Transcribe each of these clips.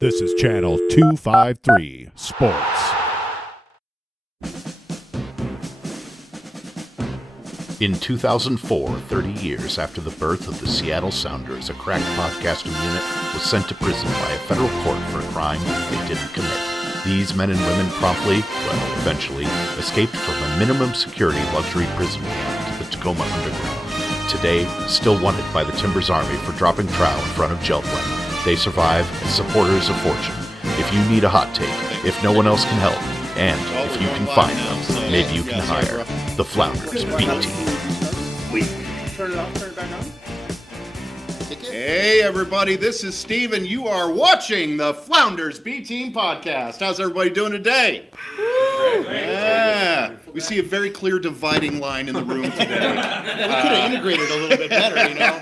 This is Channel 253 Sports. In 2004, 30 years after the birth of the Seattle Sounders, a crack podcasting unit was sent to prison by a federal court for a crime they didn't commit. These men and women promptly, eventually, escaped from a minimum security luxury prison camp to the Tacoma Underground. Today, still wanted by the Timbers Army for dropping trowel in front of Geltland, they survive as supporters of fortune. If you need a hot take, if no one else can help, and if you can find them, maybe you can hire the Flounders B Team. Turn it off, turn it back on. Hey everybody, this is Steve and you are watching the Flounders B Team podcast. How's everybody doing today? Yeah, we see a very clear dividing line in the room today. We could have integrated a little bit better, you know.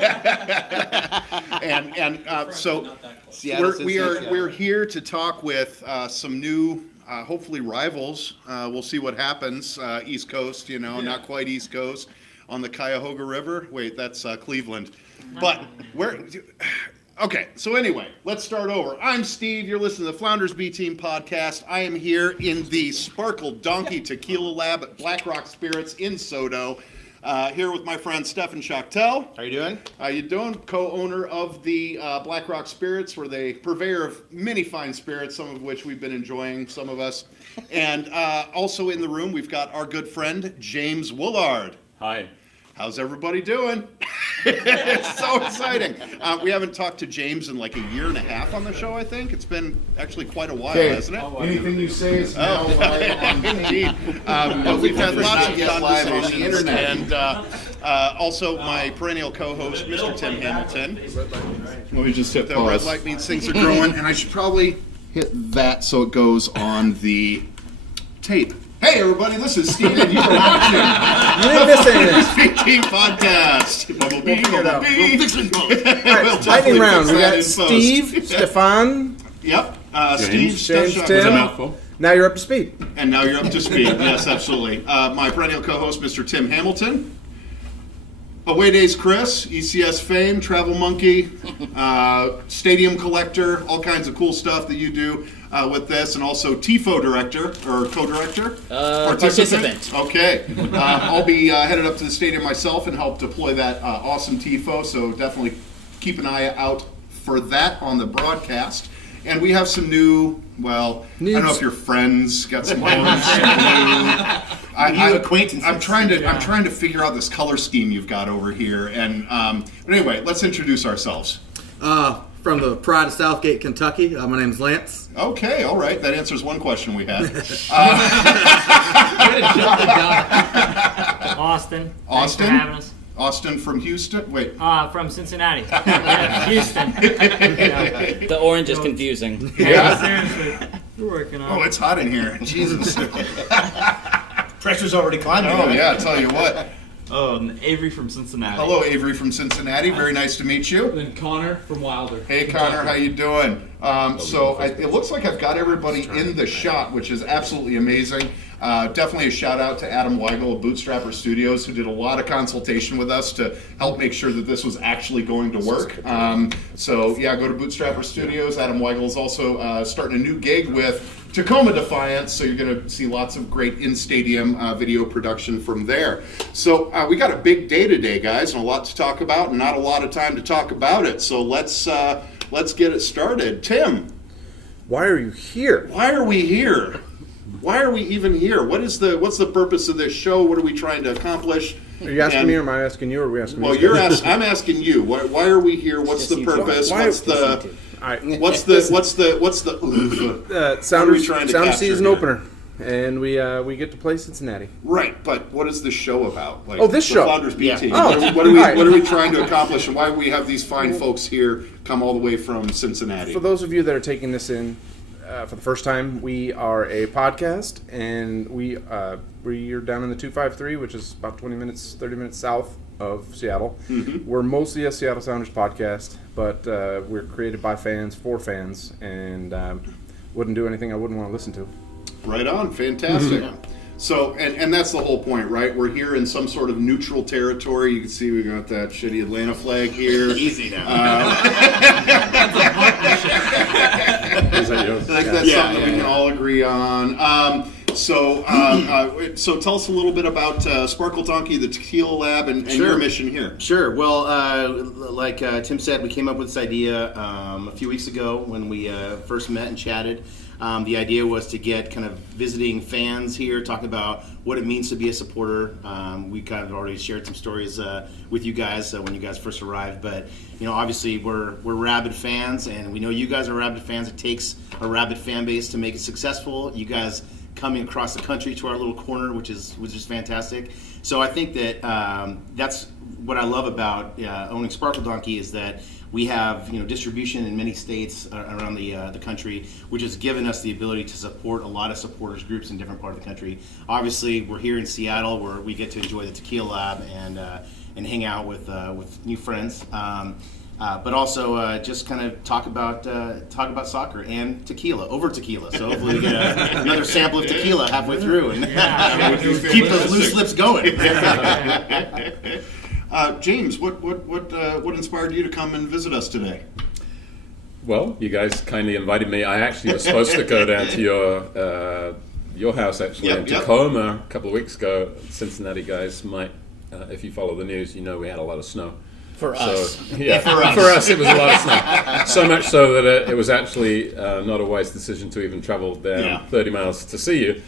So we're here to talk with some new, hopefully rivals. We'll see what happens. East Coast, you know, not quite East Coast on the Cuyahoga River. Wait, that's Cleveland. But okay, so anyway, let's start over. I'm Steve. You're listening to the Flounders B Team podcast. I am here in the Sparkle Donkey Tequila Lab at Black Rock Spirits in SODO. Here with my friend Stefan Schactell. How you doing? How you doing? Co-owner of the Black Rock Spirits, where they purveyor of many fine spirits, some of which we've been enjoying, some of us. And also in the room, we've got our good friend James Woollard. Hi. How's everybody doing? It's so exciting. We haven't talked to James in like a year and a half on the show, I think. It's been actually quite a while, hasn't it? Anything you say is now live on Indeed. But we've had lots of conversations on the internet. And also my perennial co-host, Mr. Tim Hamilton. Let me just hit The pause. red light means things are growing, and I should probably hit that so it goes on the tape. Hey everybody, this is Steve, and you are watching the Big Team Podcast. Lightning round. We got Steve, Stefan. Yep. James, Steve, Tim. Now you're up to speed. And now you're up to speed. Yes, absolutely. My perennial co-host, Mr. Tim Hamilton. Away Days Chris, ECS fame, travel monkey, stadium collector, all kinds of cool stuff that you do with this, and also TIFO director, or co-director? Participant. Okay. I'll be headed up to the stadium myself and help deploy that awesome TIFO, so definitely keep an eye out for that on the broadcast. And we have some new, I don't know if you're friends, got some Acquaintances. I'm trying to figure out this color scheme you've got over here. And but anyway, let's introduce ourselves. From the pride of Southgate, Kentucky. My name's Lance. Okay, all right. That answers one question we had. Austin. Thanks for having us. Austin from Houston? Wait. From Cincinnati. Houston. The orange is confusing. Yeah. Seriously. We're working on it. Oh, it's hot in here. Jesus. Pressure's already climbing. Oh, yeah, I'll tell you what. Avery from Cincinnati. Hello, Avery from Cincinnati. Very nice to meet you. And Connor from Wilder. Hey, Connor, how you doing? It looks like I've got everybody in the shot, which is absolutely amazing. Definitely a shout out to Adam Weigel of Bootstrapper Studios, who did a lot of consultation with us to help make sure that this was actually going to work. Go to Bootstrapper Studios. Adam Weigel is also starting a new gig with Tacoma Defiance, so you're going to see lots of great in-stadium video production from there. So we got a big day today, guys, and a lot to talk about, and not a lot of time to talk about it. So let's get it started. Tim, Why are you here? why are we here? Why are we even here? What's the purpose of this show? What are we trying to accomplish? Are you asking me, or am I asking you, or are we asking me? Well, I'm asking you. Why are we here? What's the purpose? What's the Sounders trying to Sound capture season here? opener, and we get to play Cincinnati. Right, but what is the show about? Like, this the show. Flounders B Team. Oh. What are we trying to accomplish, and why do we have these fine folks here come all the way from Cincinnati? For those of you that are taking this in for the first time, we are a podcast, and we are down in the 253, which is about 30 minutes south of Seattle. Mm-hmm. We're mostly a Seattle Sounders podcast, but we're created by fans for fans, and wouldn't do anything I wouldn't want to listen to. Right on, fantastic. So, and that's the whole point, right? We're here in some sort of neutral territory. You can see we got that shitty Atlanta flag here. Easy now. Is that yours? I think that's something we can all agree on. So tell us a little bit about Sparkle Donkey, the Tequila Lab, and Sure. your mission here. Sure. Well, like Tim said, we came up with this idea a few weeks ago when we first met and chatted. The idea was to get kind of visiting fans here, talk about what it means to be a supporter. We kind of already shared some stories with you guys when you guys first arrived, but obviously we're rabid fans, and we know you guys are rabid fans. It takes a rabid fan base to make it successful. You guys coming across the country to our little corner, which is fantastic. So I think that that's what I love about owning Sparkle Donkey is that we have distribution in many states around the country, which has given us the ability to support a lot of supporters groups in different parts of the country. Obviously, we're here in Seattle where we get to enjoy the Tequila Lab and hang out with new friends. But also just kind of talk about soccer and tequila, over tequila. So hopefully we get another sample of tequila halfway through and keep those loose lips going. James, what inspired you to come and visit us today? Well, you guys kindly invited me. I actually was supposed to go down to your house actually in Tacoma a couple of weeks ago. Cincinnati guys might, if you follow the news, we had a lot of snow. For us. Yeah, for us it was a lot of snow. So much so that it was actually not a wise decision to even travel down 30 miles to see you.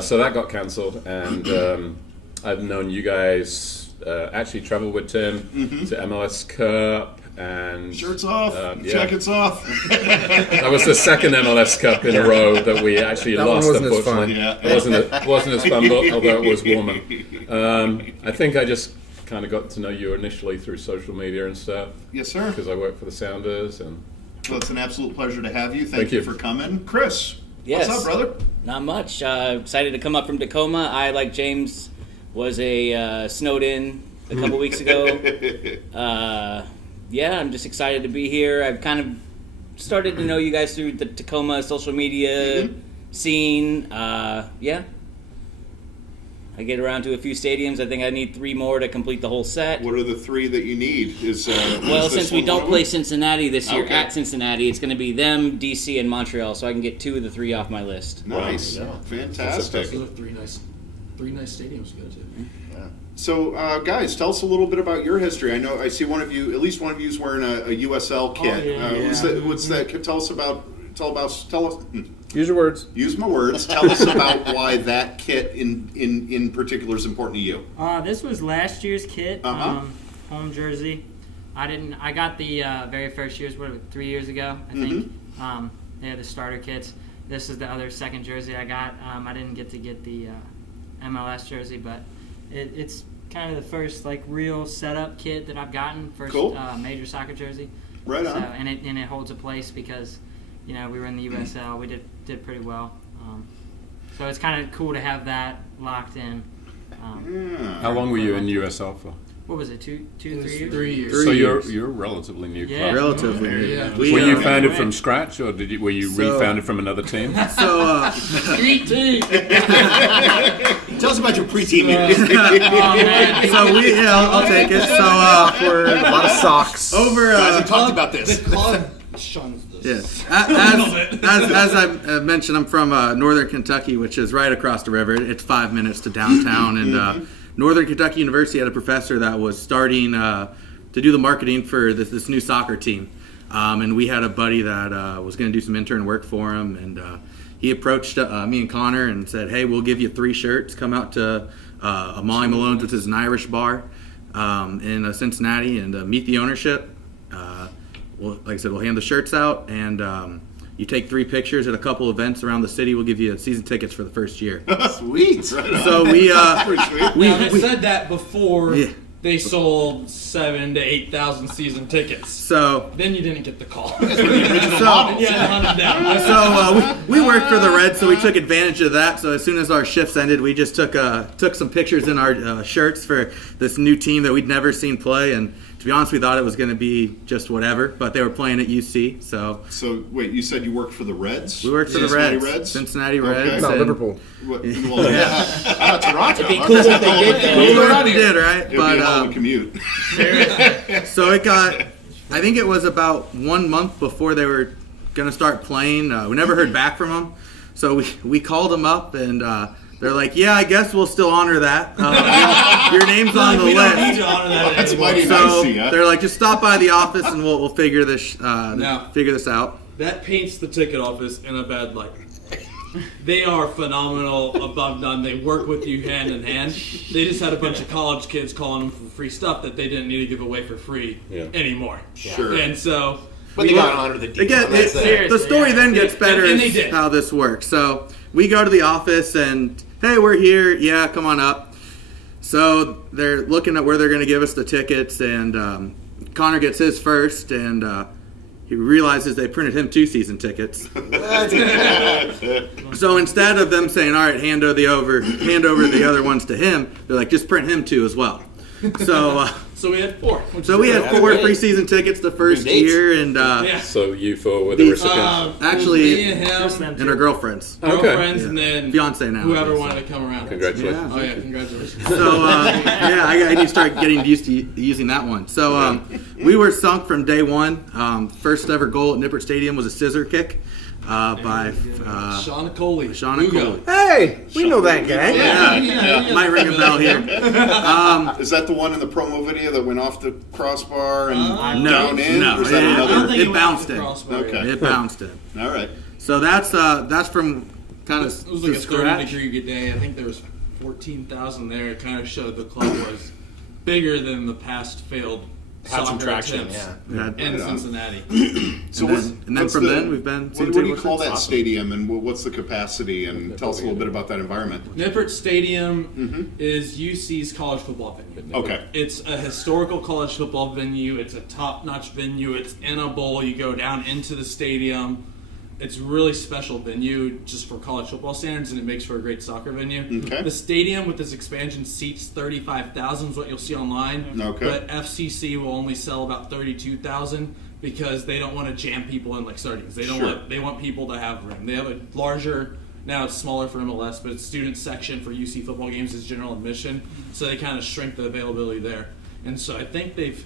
So that got cancelled, and I've known you guys actually travel with Tim to MLS Cup. And shirts off, jackets off. That was the second MLS Cup in a row that we actually lost, unfortunately. It wasn't as fun, although it was warmer. I think I just kind of got to know you initially through social media and stuff. Yes, sir. Because I work for the Sounders. Well, it's an absolute pleasure to have you. Thank you for coming. Chris, yes. What's up, brother? Not much. Excited to come up from Tacoma. I, like James, was snowed in a couple weeks ago. I'm just excited to be here. I've kind of started to know you guys through the Tacoma social media scene. I get around to a few stadiums. I think I need 3 more to complete the whole set. What are the 3 that you need? Since we don't play Cincinnati this year at Cincinnati, it's going to be them, DC, and Montreal, so I can get 2 of the 3 off my list. Nice. Wow. Fantastic. Those are 3 nice stadiums to go to. Yeah. So, guys, tell us a little bit about your history. I see at least one of you is wearing a USL kit. What's that? Tell us. Use your words. Use my words. Tell us about why that kit in particular is important to you. This was last year's kit, home jersey. I got the very first year's, 3 years ago, I think. They had the starter kits. This is the other second jersey I got. I didn't get the MLS jersey, but it's kind of the first real setup kit that I've gotten. First major soccer jersey. Right on. And it holds a place because we were in the USL. We did pretty well. So it's kind of cool to have that locked in. How long were you in USL for? What was it? 3 years? 3 years. So you're a relatively new club. Relatively new. Yeah. Were you founded from scratch, or were you refounded from another team? So, Street team. Tell us about your pre-team years. I'll take it. So, For a lot of socks. Guys, we talked about this. The club shuns this. as I mentioned, I'm from Northern Kentucky, which is right across the river. It's 5 minutes to downtown, and Northern Kentucky University had a professor that was starting to do the marketing for this new soccer team. And we had a buddy that was going to do some intern work for him, and he approached me and Connor and said, "Hey, we'll give you 3 shirts. Come out to Molly Malone's, which is an Irish bar in Cincinnati, and meet the ownership. Like I said, we'll hand the shirts out, and you take 3 pictures at a couple events around the city. We'll give you season tickets for the first year." Sweet. Right on. So we They said that before they sold 7,000 to 8,000 season tickets. So then you didn't get the call. So we worked for the Reds, so we took advantage of that. So as soon as our shifts ended, we just took some pictures in our shirts for this new team that we'd never seen play. And to be honest, we thought it was going to be just whatever, but they were playing at UC. So wait, you said you worked for the Reds? We worked for the Reds. Cincinnati Reds. No, Liverpool. Toronto. It'd be cool if they did that. We did, right? It'll be a hell of a commute. So I think it was about 1 month before they were going to start playing. We never heard back from them. So we called them up, and they're like, yeah, I guess we'll still honor that. Your name's on the we list. don't need to honor that That's anymore. mighty So nice, yeah. they're like, just stop by the office, and we'll figure this figure this out. That paints the ticket office in a bad light. They are phenomenal, above none. They work with you hand in hand. They just had a bunch of college kids calling them for free stuff that they didn't need to give away for free anymore. Sure. And so... But they got to honor the deal. Again, That's it. the story then gets better And they did. how this works. So we go to the office and, hey, we're here. Yeah, come on up. So they're looking at where they're going to give us the tickets, and Connor gets his first, and he realizes they printed him 2 season tickets. So instead of them saying, all right, hand over the other ones to him, they're like, just print him 2 as well. So So we had 4. we had 4 preseason tickets the first dates. year, and So you 4 were the recipients. actually, me and him, and our girlfriends. girlfriends, and then Fiance now. whoever wanted to come around. Congratulations. Oh yeah, congratulations. So I need to start getting used to using that one. So we were sunk from day one. First ever goal at Nippert Stadium was a scissor kick by Sean Coley. Coley. Hey, we know that guy. Yeah. Might ring a bell here. Is that the one in the promo video that went off the crossbar and No, down in? no, Or is that yeah. another? It bounced in. Okay. It bounced in. All right. So that's from kind of It was like a scratch. 30-degree day. I think there was 14,000 there. It kind of showed the club was bigger than the past failed Had some soccer traction, attempts Yeah. in Cincinnati. So And then what's from the- then we've been. What do you call that stadium, and what's the capacity? And tell us a little bit about that environment. Nippert Stadium is UC's college football venue. Okay. It's a historical college football venue. It's a top-notch venue. It's in a bowl. You go down into the stadium. It's a really special venue just for college football standards, and it makes for a great soccer venue. Okay. The stadium with this expansion seats 35,000 is what you'll see online. Okay. But FCC will only sell about 32,000 because they don't want to jam people in like sardines. They don't Sure. they want people to have room. They have a larger, now it's smaller for MLS, but it's student section for UC football games is general admission, so they kind of shrink the availability there. And so I think they've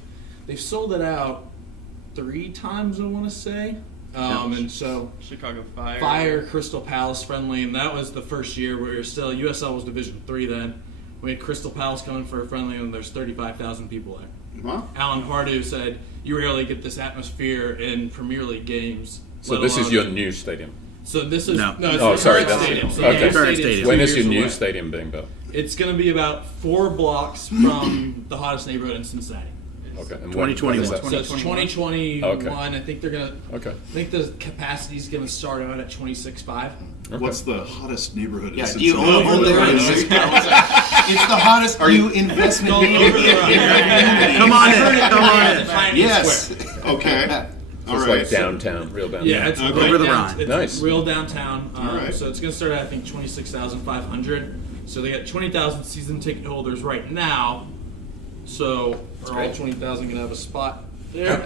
sold it out 3 times, I want to say. And so Chicago Fire. Fire, Crystal Palace friendly, and that was the first year we were still, USL was Division 3 then. We had Crystal Palace coming for a friendly, and there's 35,000 people there. Wow. Alan Pardew said, you rarely get this atmosphere in Premier League games. So let this is alone- your new stadium. So this is No. it's Oh, the sorry, current that's- stadium. So okay. the new Current stadium's stadium. 2 When is years your new away. stadium being built? It's going to be about 4 blocks from the hottest neighborhood in Cincinnati. Okay. And 2021. when is that? So it's 2021. Okay. I think they're gonna. Okay. I think the capacity is gonna start out at 26.5. What's the hottest neighborhood in Yeah, do you Cincinnati? own there? It's the hottest new investment neighborhood. Come on in. Come on in. Yes. Okay. All It's right. like downtown, real downtown. Yeah, it's Okay. right Over the down, Rhine. It's Nice. real downtown. All right. So it's gonna start at I think 26,500. So they got 20,000 season ticket holders right now. So are all 20,000 gonna have a spot there?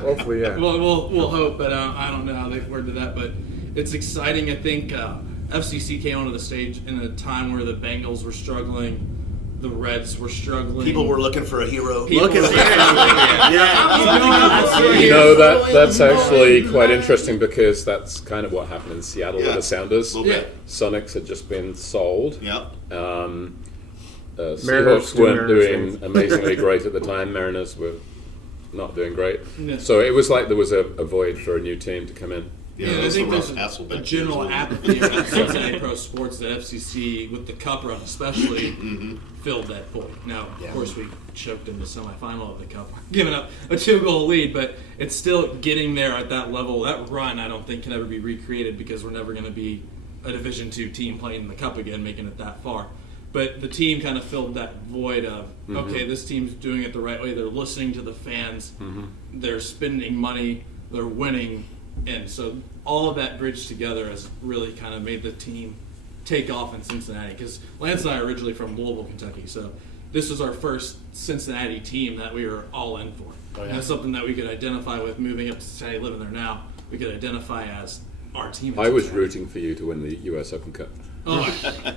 Hopefully, yeah. We'll hope, but I don't know how they've worded that. But it's exciting. I think FCC came onto the stage in a time where the Bengals were struggling, the Reds were struggling. People were looking for a hero. Look at that. You know, that's actually quite interesting because that's kind of what happened in Seattle with the Sounders. A little bit. Sonics had just been sold. Yep. Seahawks weren't doing amazingly great at the time. Mariners were not doing great. Yeah. So it was like there was a void for a new team to come in. Yeah, I that's think the there's Ross Hasselbeck a general as well. apathy around Cincinnati Pro Sports that FCC, with the Cup run especially, filled that void. Now, of course, we choked in the semifinal of the Cup, giving up a 2-goal lead, but it's still getting there at that level. That run, I don't think, can ever be recreated because we're never going to be a Division II team playing in the Cup again, making it that far. But the team kind of filled that void of, okay, this team's doing it the right way. They're listening to the fans. They're spending money. They're winning. And so all of that bridged together has really kind of made the team take off in Cincinnati. Because Lance and I are originally from Louisville, Kentucky. So this was our first Cincinnati team that we were all in for. And that's something that we could identify with moving up to Cincinnati, living there now. We could identify as our team. I was rooting for you to win the US Open Cup.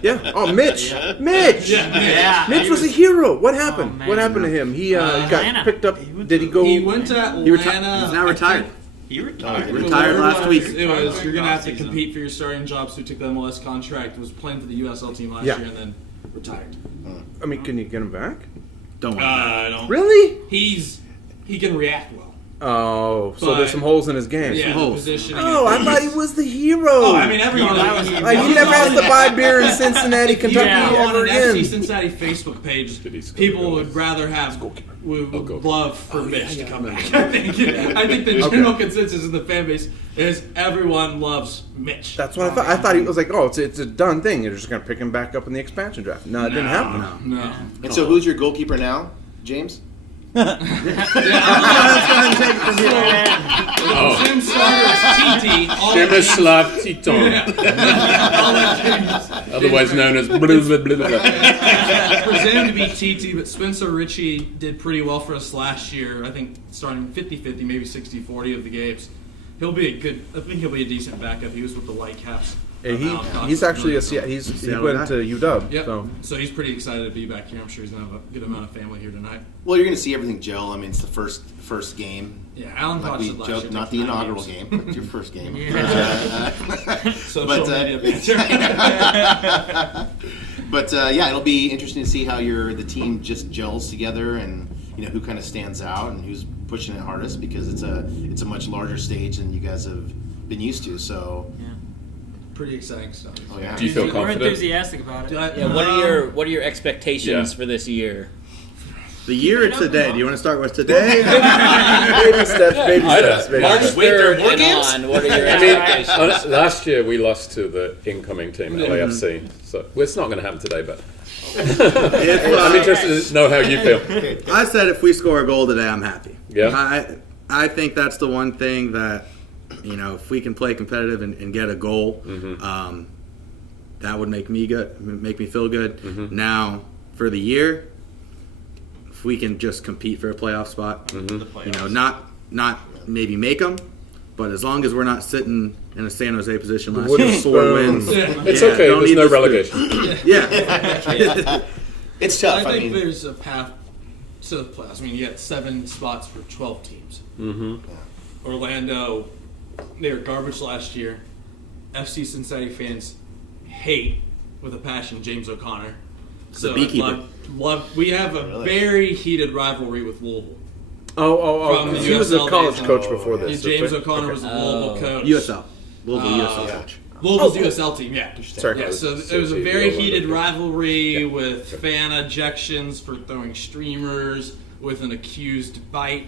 Yeah. Oh, Mitch. Mitch. Yeah. Mitch was a hero. What happened? man. What happened to him? He got Atlanta. picked up. Did he go? He went to Atlanta. He's now retired. He retired. Retired last week. It was you're gonna have to compete for your starting job, so he took the MLS contract, was playing for the USL team last year, and then retired. I mean, can you get him back? Don't worry. I don't. Really? He can react well. Oh, so But- there's some holes in his game. Yeah, the holes. positioning. Oh, I thought he was the hero. Oh, I mean, everyone. Like, he never has to buy beer in Cincinnati, Kentucky on ever an FC again. Cincinnati Facebook page, Did he score people goals? would rather have would goal. love for Mitch to come back. I think the general consensus in the fan base is everyone loves Mitch. That's what I thought. I thought he was like, oh, it's a done thing. You're just going to pick him back up in the expansion draft. No, it didn't happen. No. And so, who's your goalkeeper now, James? Jim starters TT. Przemysław Titon, otherwise known as blah, blah, blah, blah. Presumed to be TT, but Spencer Ritchie did pretty well for us last year. I think starting 50-50, maybe 60-40 of the games. I think he'll be a decent backup. He was with the Whitecaps. And he's actually he went to UW. Yep. So he's pretty excited to be back here. I'm sure he's gonna have a good amount of family here tonight. Well, you're going to see everything gel. I mean, it's the first game. Yeah, Alan Like Koch we said last joked, year, not it the took 9 inaugural games. game, but it's your first game. Social media banter. But yeah, it'll be interesting to see how the team just gels together, and who kind of stands out and who's pushing it hardest, because it's a much larger stage than you guys have been used to. So Pretty exciting stuff. Oh, yeah. Do you feel We're confident? enthusiastic about it. Yeah, what are your expectations for this year? The year or today? Do you want to start with today? Baby steps, baby steps, baby March steps. 3rd and on, what are your expectations? Last year we lost to the incoming team, LAFC. So well, it's not going to happen today, but I'm interested to know how you feel. I said if we score a goal today, I'm happy. Yeah. I think that's the one thing that, if we can play competitive and get a goal, that would make me feel good. Now, for the year, if we can just compete for a playoff spot, not maybe make them, but as long as we're not sitting in a San Jose position last year, 4 wins. It's okay. don't There's need no this relegation. Yeah. it's tough. I think there's a path to the playoffs. I mean, you got 7 spots for 12 teams. Orlando, they were garbage last year. FC Cincinnati fans hate with a passion James O'Connor. So beekeeper. We have a very heated rivalry with Louisville. Oh. From the He was a USL college days. coach before this. James that's right. O'Connor was the Louisville coach. USL. Louisville USL coach. Louisville's USL team, yeah. Sorry. Yeah, so it was a very heated rivalry with fan ejections for throwing streamers with an accused bite.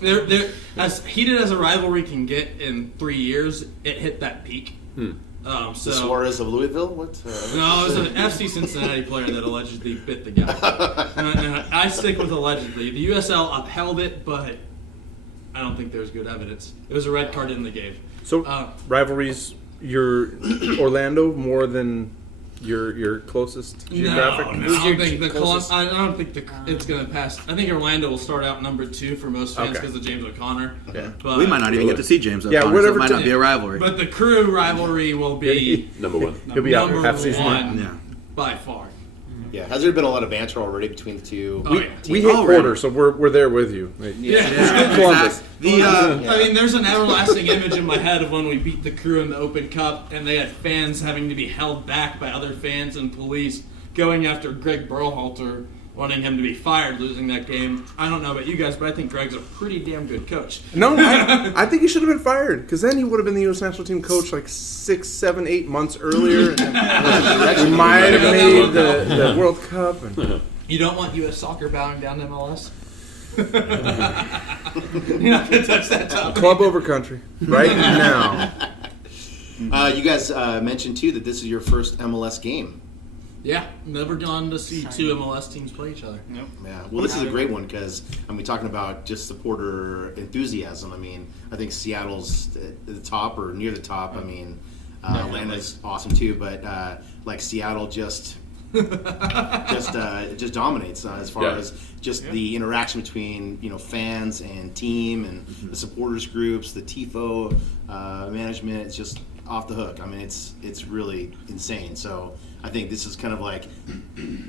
They're as heated as a rivalry can get in 3 years, it hit that peak. The Suarez of Louisville? What? No, it was an FC Cincinnati player that allegedly bit the guy. and I stick with allegedly. The USL upheld it, but I don't think there's good evidence. It was a red card in the game. So rivalries, your Orlando more than your closest geographic. No, I don't think it's going to pass. I think Orlando will start out number 2 for most fans because of James O'Connor. Okay. But, We might not even get to see James O'Connor, Yeah, so whatever it might not be a rivalry. But the crew rivalry will be Number 1. He'll be out number half season. 1 Yeah. by far. Yeah. Has there been a lot of banter already between the two? Oh, yeah. We hate Porter, so we're there with you. Columbus. I mean, there's an everlasting image in my head of when we beat the crew in the Open Cup, and they had fans having to be held back by other fans and police going after Greg Berhalter, wanting him to be fired, losing that game. I don't know about you guys, but I think Greg's a pretty damn good coach. No, I think he should have been fired because then he would have been the U.S. national team coach like 6, 7, 8 months earlier. We might have made the World Cup. You don't want U.S. soccer bowing down to MLS? You're not going to touch that topic. Club over country right now. You guys mentioned too that this is your first MLS game. Yeah, never gone to see 2 MLS teams play each other. Yeah. Well, this is a great one because talking about just supporter enthusiasm. I mean, I think Seattle's at the top or near the top. I mean, Atlanta's awesome too, but like Seattle just dominates as far as just the interaction between fans and team and the supporters groups, the tifo management. It's just off the hook. I mean, it's really insane. So I think this is kind of like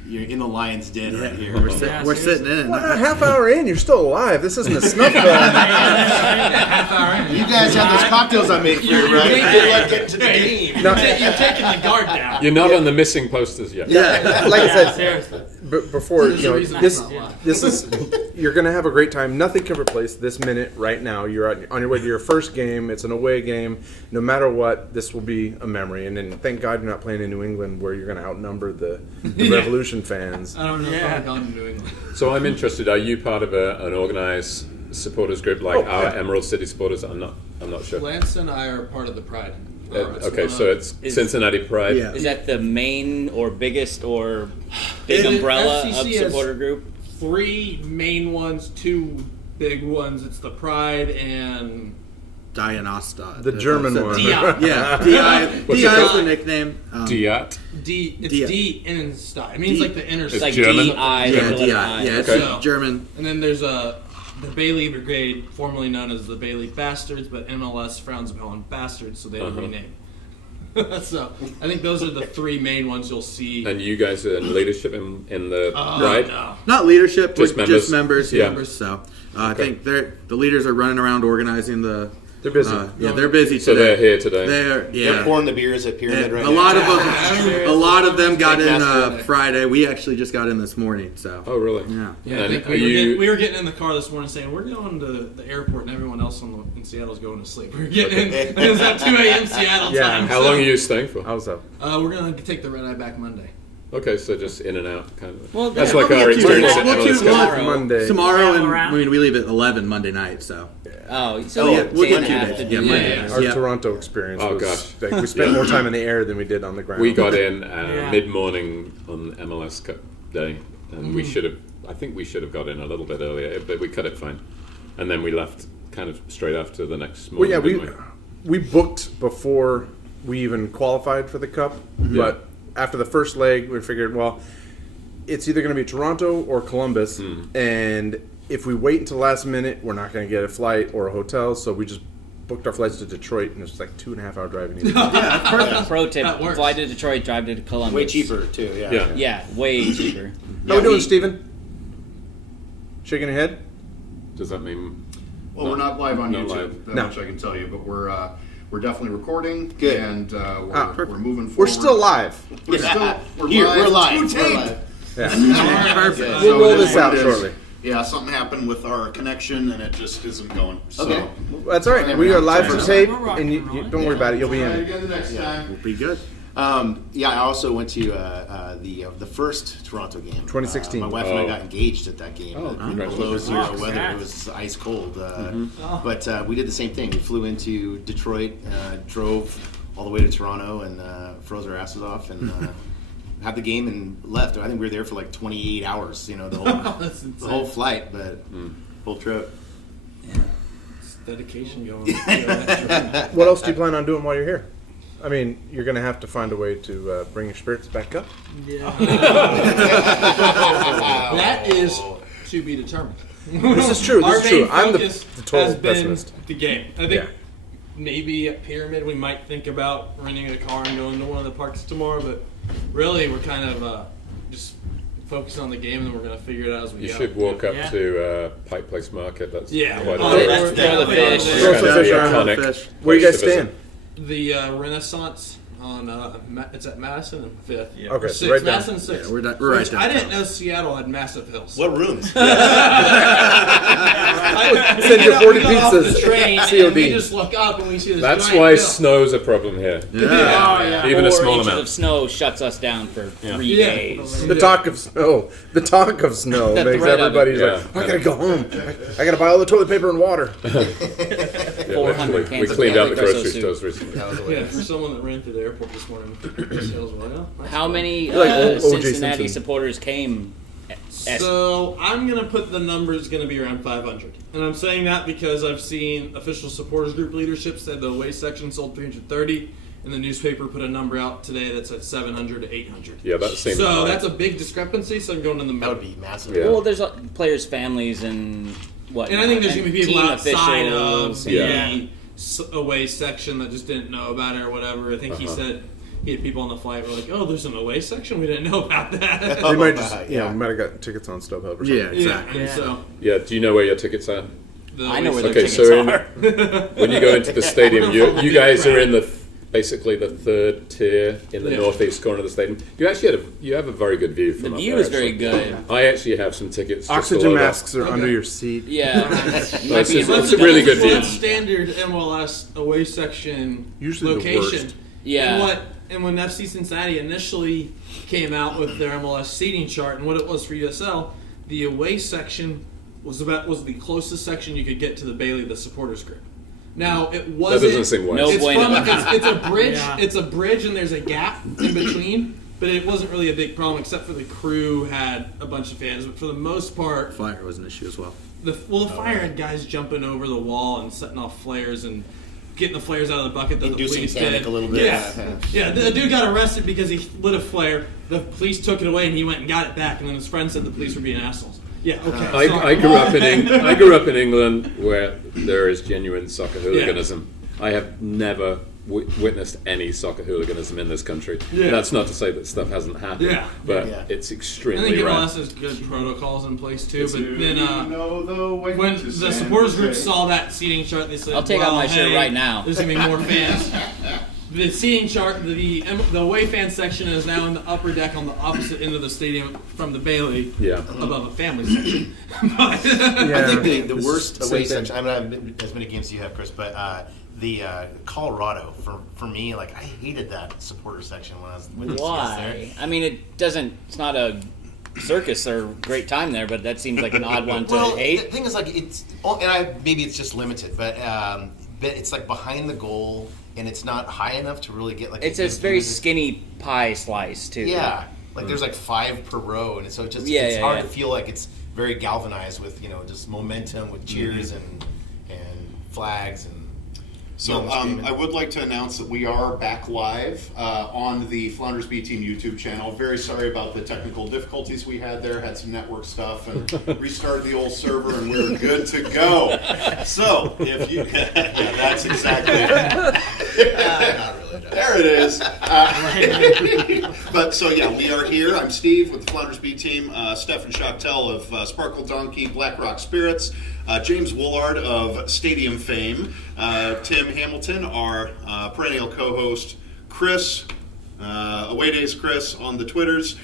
you're in the lion's den right here. We're sitting in. Well, a half hour in, you're still alive. This isn't a snuff film. Half hour in. You guys have those cocktails I made for you, right? Good luck getting to the game. You're taking the guard down. You're not on the missing posters yet. Yeah, like I said, Seriously. before, There's a reason this I'm not this is you're gonna have a great time. Nothing can replace this minute right now. You're on your way to your first game. It's an away game. No matter what, this will be a memory. And then thank God you're not playing in New England, where you're gonna outnumber the Revolution fans. I don't know if I've gone to New England. So I'm interested. Are you part of an organized supporters group like our Emerald City supporters? I'm not sure. Lance and I are part of the Pride. Okay, so it's Cincinnati Pride. Yeah. Is that the main or biggest or big umbrella of FCC supporter group? 3 main ones, 2 big ones. It's the Pride and Dianostad. The German one. Dion. Yeah, DI What's it is called? the nickname. Diat. D. It's Dia. D in style. It means like the inner. It's Like German? DI. Yeah, the letter DI. I. Yeah, it's Okay. German. And then there's the Bailey Brigade, formerly known as the Bailey Bastards, but MLS frowns upon bastards, so they had to rename. So I think those are the 3 main ones you'll see. And you guys are in leadership in the Oh, Pride? no. Not leadership, Just just members? members. Yeah. So I think the leaders are running around organizing the. They're busy. They're busy So today. they're here today. They're pouring the beers at Pyramid right a now. lot of them got in Fantastic. Friday. We actually just got in this morning. So Oh, really? yeah. Yeah, I And think are you- we were getting in the car this morning saying we're going to the airport and everyone else in Seattle's going to sleep. We're getting in. And it's at 2 a.m. Seattle Yeah. time. How long are you staying for? I was up. We're going to take the red eye back Monday. Okay, so just in and out, kind of. Well, That's yeah, like we'll our keep- experience at we'll MLS keep- Cup. tomorrow. Monday. Tomorrow, and around. I mean, we leave at 11 Monday night. So Oh, so Oh, yeah, day we'll and get a 2 half days. to Yeah, do Monday. that. Our Yeah. Toronto experience Oh, was gosh. like, we spent more time in the air than we did on the ground. We got in Yeah. mid-morning on MLS Cup day, and we should have. I think we should have got in a little bit earlier, but we cut it fine. And then we left kind of straight after the next Well, morning. yeah, didn't we booked before we even qualified for the Cup, but after the first leg, we figured, well, it's either going to be Toronto or Columbus, and if we wait until last minute, we're not going to get a flight or a hotel, so we just booked our flights to Detroit, and it was like 2.5 hour driving. Pro tip: That works. fly to Detroit, drive to Columbus. Way cheaper, too, yeah. Yeah. Yeah, way cheaper. How we doing, Steven? Shaking your head? Does that mean? Well, we're not live on Not YouTube, live. that No. much I can tell you, but we're definitely recording. Good. And perfect. we're moving forward. We're still live. We're still we're Here, live. we're live. It's We're taped. live. Yeah. perfect. So We'll roll it is this what out it is. shortly. Yeah, something happened with our connection and it just isn't going. So Okay. That's all right. We are live for tape, and you rolling. don't worry about it. You'll be try it in. again the next time. We'll be good. Yeah, I also went to the first Toronto game. 2016. My wife and I got engaged at that game. Oh, In below congratulations. 0 Oh, weather. congrats. It was ice cold. But we did the same thing. We flew into Detroit, drove all the way to Toronto, and froze our asses off, and had the game and left. I think we were there for like 28 hours. The whole That's the insane. whole flight, but whole trip. It's dedication going. Yeah. What else do you plan on doing while you're here? I mean, you're going to have to find a way to bring your spirits back up. That is to be determined. This is true. Our This is true. main I'm the focus total has been pessimist. the game. I think Yeah. maybe at Pyramid we might think about renting a car and going to one of the parks tomorrow, but really we're kind of just focusing on the game, and then we're going to figure it out as we You go. should walk up Yeah. to Pike Place Market. That's Yeah. quite Oh, a that's Throw the fish. It's Throw kind some of fish the around. iconic Fish. Where you place guys to visit. staying? The Renaissance on it's at Madison and 5th. Okay, Or so 6th, right down. Madison and 6th. Yeah, we're right Which I downtown. didn't know Seattle had massive hills. What rooms? Send you 40 We got off pizzas. the train, COD. and we just look up and we see this That's giant why hill. snow's a problem here. Yeah. Even a 4 small inches amount. of snow shuts us down for 3 Yeah. days. The talk of snow. The talk of snow The makes threat of it. everybody's Yeah. like, I gotta go home. I gotta buy all the toilet paper and water. Yeah, 400 we cans of cleaned out the Catholic grocery soup. stores recently. Yeah, for someone that ran through the airport this morning, Seattle's like, oh, that's How fun. many You're like O.J. Cincinnati Simpson. supporters came? So I'm gonna put the numbers gonna be around 500, and I'm saying that because I've seen official supporters group leadership said the away section sold 330, and the newspaper put a number out today that's at 700 to 800. Yeah, that seems So high. that's a big discrepancy. So I'm going in the That middle. would be massive. Yeah. Well, there's players' families and what? And I think there's going to be people team outside of officials. the Yeah. away section that just didn't know about it or whatever. I think he said he had people on the flight who were like, "Oh, there's an away section. We didn't know about that." They might just, we might have got tickets on StubHub or something. Yeah, exactly. Yeah. So Yeah, do you know where your tickets are? I know where the Okay, tickets so are. when you go into the stadium, you guys are in basically the third tier in the northeast corner of the stadium. You actually have a very good view from The up view there, is very actually. good. I actually have some tickets. just Oxygen below that. masks are under your seat. Yeah. No, it's a really good view. Standard MLS away section Usually the location. worst. Yeah. And when FC Cincinnati initially came out with their MLS seating chart and what it was for USL, the away section was the closest section you could get to the Bailey, the supporters group. Now it wasn't. That doesn't seem wise. No It's, bueno. it's a bridge. Yeah. It's a bridge, and there's a gap in between. But it wasn't really a big problem, except for the crew had a bunch of fans. But for the most part, Fire was an issue as well. the fire had guys jumping over the wall and setting off flares and getting the flares out of the bucket that Inducing the police panic did. a little bit. Yeah, the dude got arrested because he lit a flare. The police took it away, and he went and got it back. And then his friend said the police were being assholes. Yeah, okay. I grew up I grew up in England where there is genuine soccer hooliganism. I have never witnessed any soccer hooliganism in this country. Yeah. That's not to say that stuff hasn't happened, Yeah. but Yeah. it's I extremely think rare. MLS has good protocols in place too. But then when when the supporters group saw that seating chart, they said, I'll take out my shirt right now. There's gonna be more fans." The seating chart, the away fan section is now in the upper deck on the opposite end of the stadium from the Bailey, Yeah. above a family section. I think the It's worst the away same thing. section. I mean, I haven't been as many games as you have, Chris, but the Colorado for me, like I hated that supporter section when I was with ECS there. Why? I mean, it's not a circus or great time there, but that seems like an odd one to Well, hate. the thing is, like maybe it's just limited, but it's like behind the goal, and it's not high enough to really get like. It's a a good very view. skinny pie slice, too. Yeah, like there's like 5 per row, and so it's just Yeah, it's yeah, hard yeah. to feel like it's very galvanized with just momentum with cheers Mm-hmm. and flags and. So yelling, screaming. I would like to announce that we are back live on the Flounders B Team YouTube channel. Very sorry about the technical difficulties we had there. Had some network stuff and restarted the old server, and we're good to go. So if you, yeah, that's exactly it. Not really. There it is. But so yeah, we are here. I'm Steve with the Flounders B Team. Stefan Schactell of Sparkle Donkey, Black Rock Spirits. James Woollard of Stadium fame. Tim Hamilton, our perennial co-host. Chris, Away Days Chris on the Twitters,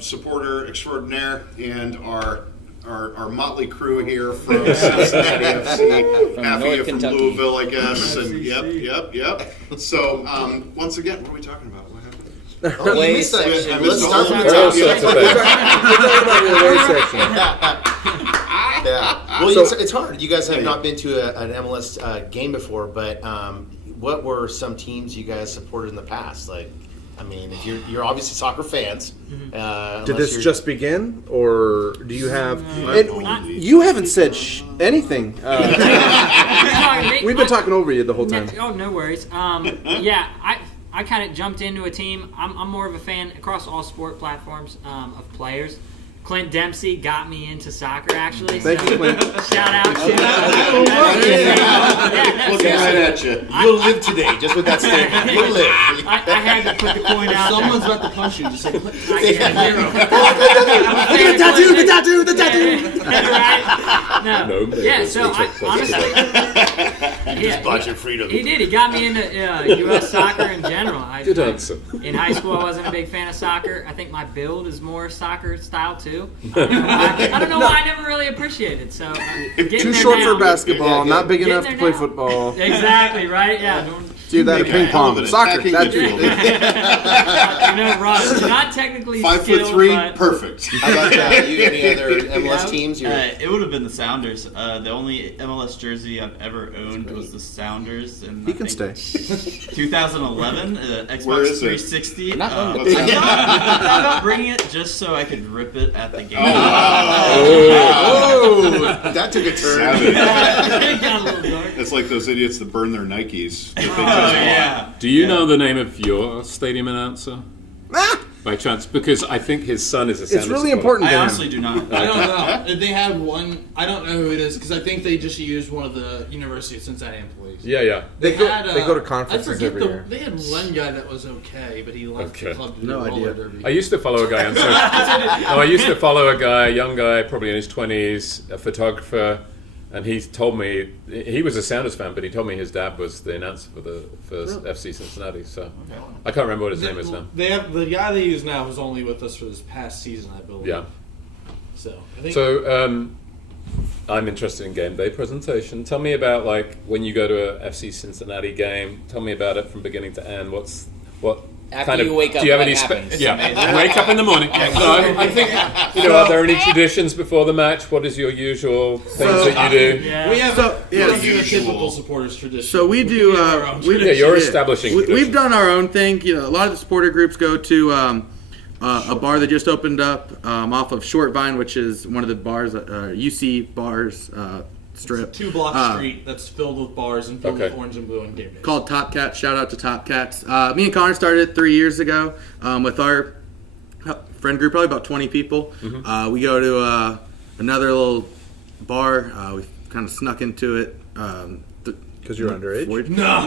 supporter extraordinaire, and our motley crew here from Cincinnati FC, From half of North you from Kentucky. Louisville, I guess, and yep. So once again, what are we talking about? What happened? Oh, you Away missed that. section. I Let's missed start all from of the it. top. All sorts of things. We're talking about your away section. Yeah. Well, So- it's hard. You guys have not been to an MLS game before, but what were some teams you guys supported in the past? Like, I mean, if you're obviously soccer fans. Did unless this you're- just begin, or do you have? And you haven't said anything. We've been talking over you the whole time. Oh, no worries. Yeah, I kind of jumped into a team. I'm more of a fan across all sport platforms of players. Clint Dempsey got me into soccer, actually. Thank you, Clint. Shout out to him. Looking right at you. You'll live today, just with that statement. You'll live. I had to put the coin out. Someone's about to punch you. Just like, The tattoo. Right? No. No, maybe Yeah. it's So honestly, Just bought your freedom. he did. He got me into U.S. soccer in general. Good answer. In high school, I wasn't a big fan of soccer. I think my build is more soccer style too. I don't know why I never really appreciated it. So Too short for basketball, not big enough to play now. football. Exactly right. Yeah. Do that in ping pong, soccer. That's Russ, not technically 5'3", skilled, but perfect. How about you? Any other MLS teams? It would have been the Sounders. The only MLS jersey I've ever owned was the Sounders. And He can stay. 2011, Xbox Where is it? 360. Not I one. thought about bringing it just so I could rip it at the game. Oh, that took a turn. it got a little dark. It's like those idiots that burn their Nikes. Oh, yeah. Do you know the name of your stadium announcer? by chance? Because I think his son is a Sounders It's really supporter. important I to honestly him. do not. I don't know. They had one. I don't know who it is because I think they just used one of the University of Cincinnati employees. Yeah. They go to conferences I forget every year. They had one guy that was okay, but he left the club to do No roller idea. derby. I used to follow a guy on social. No, I used to follow a guy, a young guy, probably in his 20s, a photographer, and he told me he was a Sounders fan, but he told me his dad was the announcer for FC Cincinnati. So I can't remember what his name is now. They have the guy they use now was only with us for this past season, I believe. Yeah. So I think So I'm interested in game day presentation. Tell me about when you go to a FC Cincinnati game. Tell me about it from beginning to end. What After kind of you wake up, do you have what any? happens? Yeah, wake up in the morning. No, I think are there any traditions before the match? What is your usual things that you do? Yeah. we have So, we yeah. don't do a typical supporters tradition. So we do. have our own Yeah, you're establishing. We've traditions. done our own thing. You know, a lot of the supporter groups go to a bar that just opened up off of Short Vine, which is one of the bars, UC bars strip. 2-block street that's filled with bars and filled with Okay. orange and blue and game days. Called Top Cats. Shout out to Top Cats. Me and Connor started 3 years ago with our friend group, probably about 20 people. We go to another little bar. We kind of snuck into it. Because you're underage? No.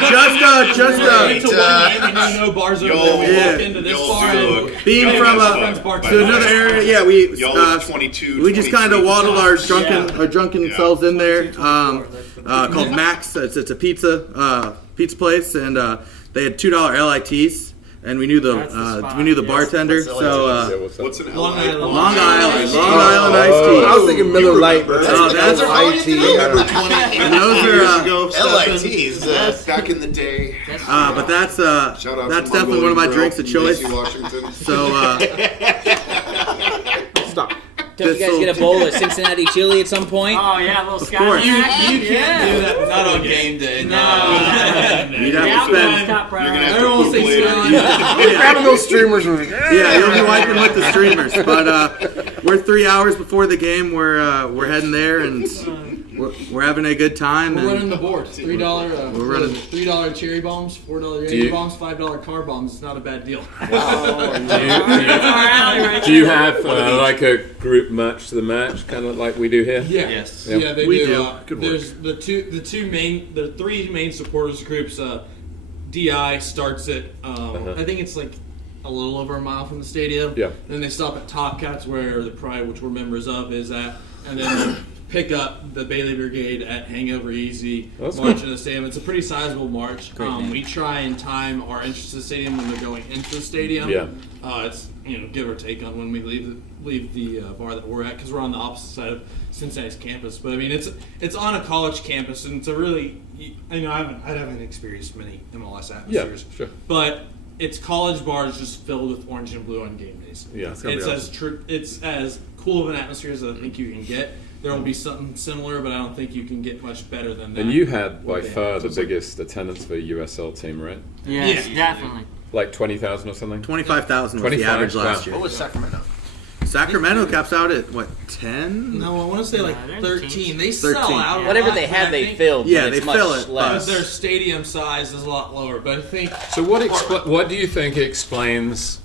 Just Went to one game, we knew no bars over there. We Yeah. walked into this Y'all bar look- and being y'all from look friend's bar to another area, yeah, we Y'all look 22, we just kind of 23. waddled our drunken Yeah. selves in there. Called Max. It's a pizza place, and they had $2 LITs, and we knew That's the the spot. bartender. So What's an Long LI? Island. Long Island iced tea. I was thinking Miller Lite, but Oh, that's IT. And those are, LITs. Back in the day. but that's Shout out that's to definitely one of my drinks of choice. Washington. So Stop. Don't you guys get a bowl of Cincinnati chili at some point? Oh yeah, a little Scotch. course. You can't do that. Not on game day. you'd The have to alcohol's spend. top priority. You're gonna have Everyone will say later. Scotch. Grabbing those streamers. Yeah, you'll be wiping with the streamers. But we're 3 hours before the game. We're heading there, and we're having a good time. We're and- running the board. $3. We're running- $3 cherry bombs, $4 Do you- Yankee bombs, $5 car bombs. It's not a bad deal. Do you have like a group match to the match, kind of like we do here? Yeah. Yes. Yeah, they We do. do. Good There's the three main supporters groups. DI starts it. I think it's like a little over a mile from the stadium. Yeah. Then they stop at Top Cats, where the Pride, which we're members of, is at, and then pick up the Bailey Brigade at Hangover Easy. That's March cool. in the stadium. It's a pretty sizable march. name. We try and time our entrance to the stadium when they're going into the stadium. Yeah. It's give or take on when we leave the bar that we're at, because we're on the opposite side of Cincinnati's campus. But I mean, it's on a college campus, and it's a really I haven't experienced many MLS Yeah, atmospheres. sure. But it's college bars just filled with orange and blue on game days. Yeah. gonna be It's as cool of an atmosphere as I think you can get. There will be something similar, but I don't think you can get much better than that. And you had by Yeah. far the biggest attendance for a USL team, right? Yes, Yeah. definitely. Like 20,000 or something? 25,000 was the 25, average last wow. year. was Sacramento? Sacramento caps out at what, 10? No, I want to say like they're 13. They 13. sell out. a Whatever lot, they but had, I they think filled. Yeah, but they it's much fill it, but- less. Their stadium size is a lot lower, but I think So what do you think explains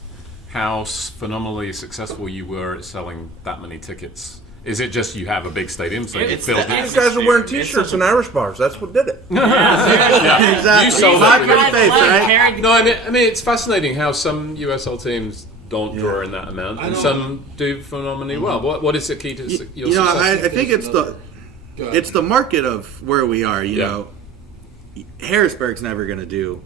how phenomenally successful you were at selling that many tickets? Is it just you have a big stadium, so you It's filled the it? These guys are wearing T-shirts in Irish bars. That's what did it. Exactly. You sold Hot it. pretty face, right? Carried the No, I mean it's fascinating how some USL teams don't draw in that amount, and some do phenomenally well. What is the key to your You know, success? I think it's Go ahead. it's the market of where we are. You Yeah. know, Harrisburg's never going to do,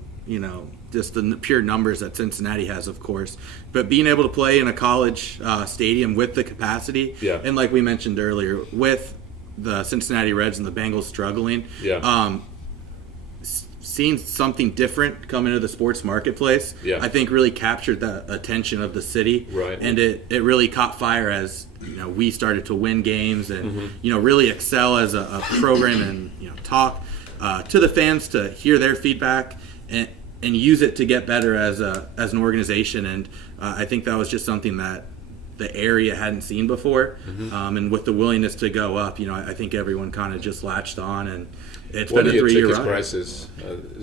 just the pure numbers that Cincinnati has, of course. But being able to play in a college stadium with the capacity, Yeah. and like we mentioned earlier, with the Cincinnati Reds and the Bengals struggling, seeing something different come into the sports marketplace, Yeah. I think really captured the attention of the city. Right. And it really caught fire as we started to win games and really excel as a program and talk to the fans to hear their feedback and use it to get better as an organization. And I think that was just something that the area hadn't seen before. And with the willingness to go up, I think everyone kind of just latched on, and it's What been are a your 3-year ticket run. prices?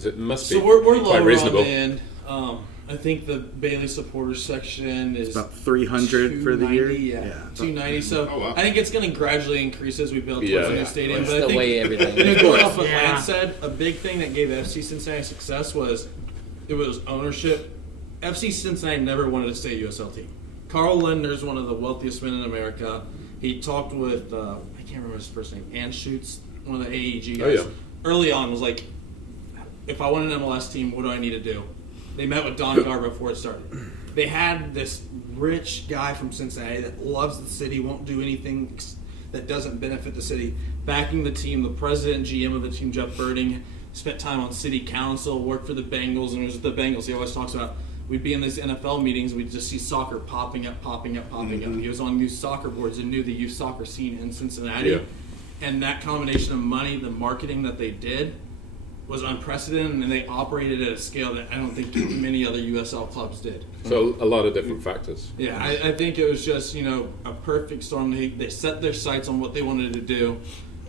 It must be so. We're quite lower reasonable. on the end. I think the Bailey supporters section is about 300 for the year. Yeah, 290. So Oh, wow. I think it's going to gradually increase as we build towards the new stadium. It's But I the think, way everything you know, is. going off what Lance said, a big thing that gave FC Cincinnati success was it was ownership. FC Cincinnati never wanted to stay a USL team. Carl Lindner is one of the wealthiest men in America. He talked with I can't remember his first name, Anschutz, one of the AEG guys. Oh, yeah. Early on was like, if I want an MLS team, what do I need to do? They met with Don Garber before it started. They had this rich guy from Cincinnati that loves the city, won't do anything that doesn't benefit the city, backing the team. The president and GM of the team, Jeff Birding, spent time on city council, worked for the Bengals, and it was the Bengals. He always talks about, we'd be in these NFL meetings, we'd just see soccer popping up. He was on youth soccer boards and knew the youth soccer scene in Cincinnati. Yeah. And that combination of money, the marketing that they did, was unprecedented, and they operated at a scale that I don't think many other USL clubs did. So a lot of different factors. Yeah, I think it was just, you know, a perfect storm. They set their sights on what they wanted to do.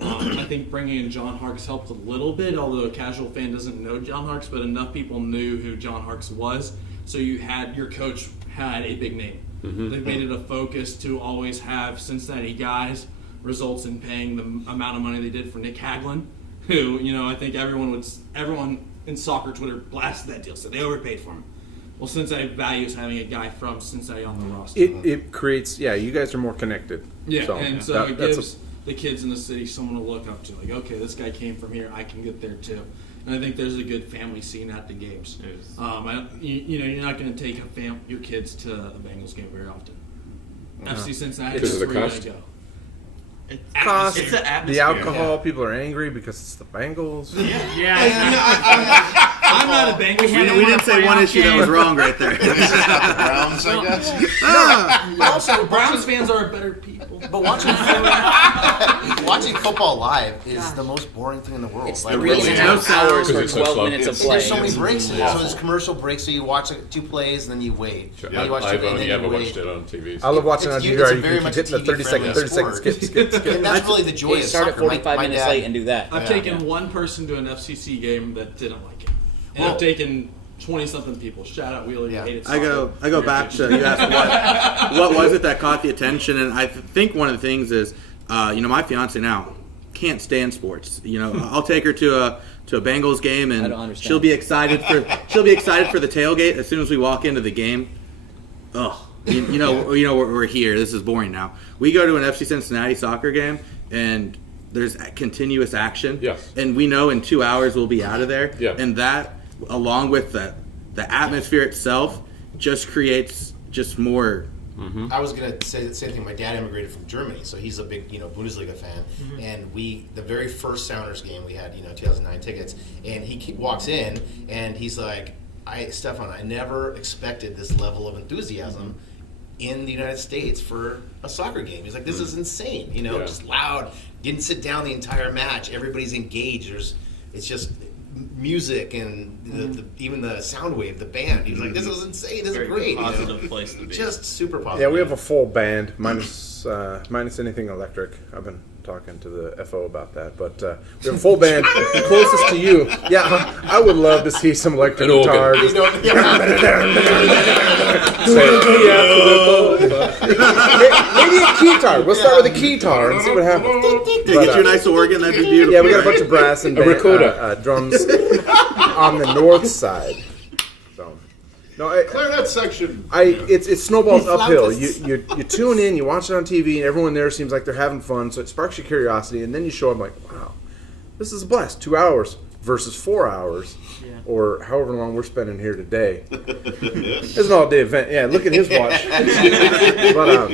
I think bringing in John Harkes helped a little bit, although a casual fan doesn't know John Harkes, but enough people knew who John Harkes was. So your coach had a big name. They made it a focus to always have Cincinnati guys, results in paying the amount of money they did for Nick Haglund, who, you know, I think everyone in soccer Twitter blasted that deal, said they overpaid for him. Well, Cincinnati values having a guy from Cincinnati on the roster. It creates, you guys are more connected. Yeah, so it gives the kids in the city someone to look up to. Like, okay, this guy came from here, I can get there too. And I think there's a good family scene at the games. You're not going to take your kids to a Bengals game very often. FC Cincinnati is where you're going to go. Cost, It's the atmosphere. the alcohol, people are angry because it's the Bengals. I'm not a Bengals We fan. didn't say one issue that was wrong right there. Browns, I guess. Also, Browns fans are better people. But watching football live is the most boring thing in the world. It's Like, the reason no have hours sound. for It's so 12 slow. minutes of and play. there's so many breaks in it. So there's commercial breaks, so you watch 2 plays and then you wait. Sure. You watch I've two, and only then ever you watched wait. it on TV. I love watching It's on a DVR. You very can much hit the a 30 second TV-friendly skip. And that's really the joy You of start at soccer. 45 minutes late and do that. I've taken one person to an FCC game that didn't like it. And I've taken 20-something people. Shout out Wheeler. Yeah. Hated I go soccer. back to, you asked what was it that caught the attention, and I think one of the things is, my fiance now can't stand sports. I'll take her to a Bengals game, I and don't understand. she'll be excited for the tailgate as soon as we walk into the game. Oh, we're here. This is boring now. We go to an FC Cincinnati soccer game, and there's continuous action. Yes. And we know in 2 hours we'll be out of there. Yeah. And that, along with the atmosphere itself, just creates just more. I was gonna say the same thing. My dad immigrated from Germany, so he's a big, Bundesliga fan. And the very first Sounders game we had, 2009 tickets, and he walks in and he's like, Stefan, I never expected this level of enthusiasm in the United States for a soccer game. He's like, this is insane, just loud. Didn't sit down the entire match. Everybody's engaged. It's just music and even the sound wave, the band. He was like, this is insane. This is great. Positive place to be. Just super positive. Yeah, we have a full band minus anything electric. I've been talking to the FO about that, but we have a full band closest to you. Yeah, I would love to see some electric An guitar. organ. Maybe a keytar. We'll start with a keytar and see what happens. Get you a nice organ, that'd be beautiful. Yeah, we got a bunch of brass and recorder. drums on the north side. So, no, Clarinet section. it snowballs uphill. You tune in, you watch it on TV, and everyone there seems like they're having fun, so it sparks your curiosity, and then you show up like, wow, this is a blast. 2 hours versus 4 hours, or however long we're spending here today. It's an all-day event. Yeah, look at his watch. But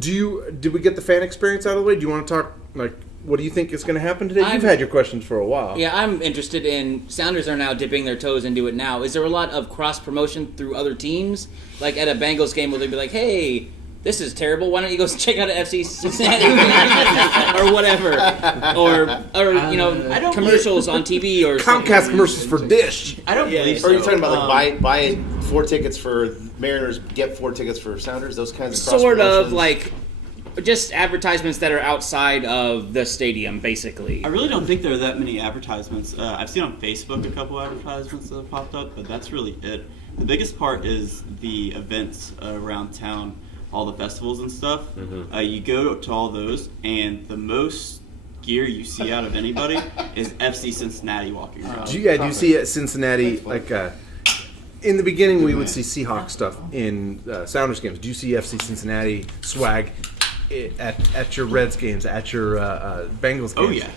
did we get the fan experience out of the way? Do you want to talk what do you think is going to happen today? You've had your questions for a while. Yeah, I'm interested in. Sounders are now dipping their toes into it now. Is there a lot of cross promotion through other teams? Like at a Bengals game, will they be like, "Hey, this is terrible. Why don't you go check out an FC Cincinnati or whatever?" Or commercials on TV or Comcast commercials for Dish. I don't believe so. Or are you talking about buy 4 tickets for Mariners, get 4 tickets for Sounders? Those kinds of sort of cross-promotions? like just advertisements that are outside of the stadium, basically. I really don't think there are that many advertisements. I've seen on Facebook a couple advertisements that have popped up, but that's really it. The biggest part is the events around town, all the festivals and stuff. You go to all those, and the most gear you see out of anybody is FC Cincinnati walking around. Do you see at Cincinnati, like, in the beginning we would see Seahawks stuff in Sounders games. Do you see FC Cincinnati swag at your Reds games, at your Bengals games? Oh yeah.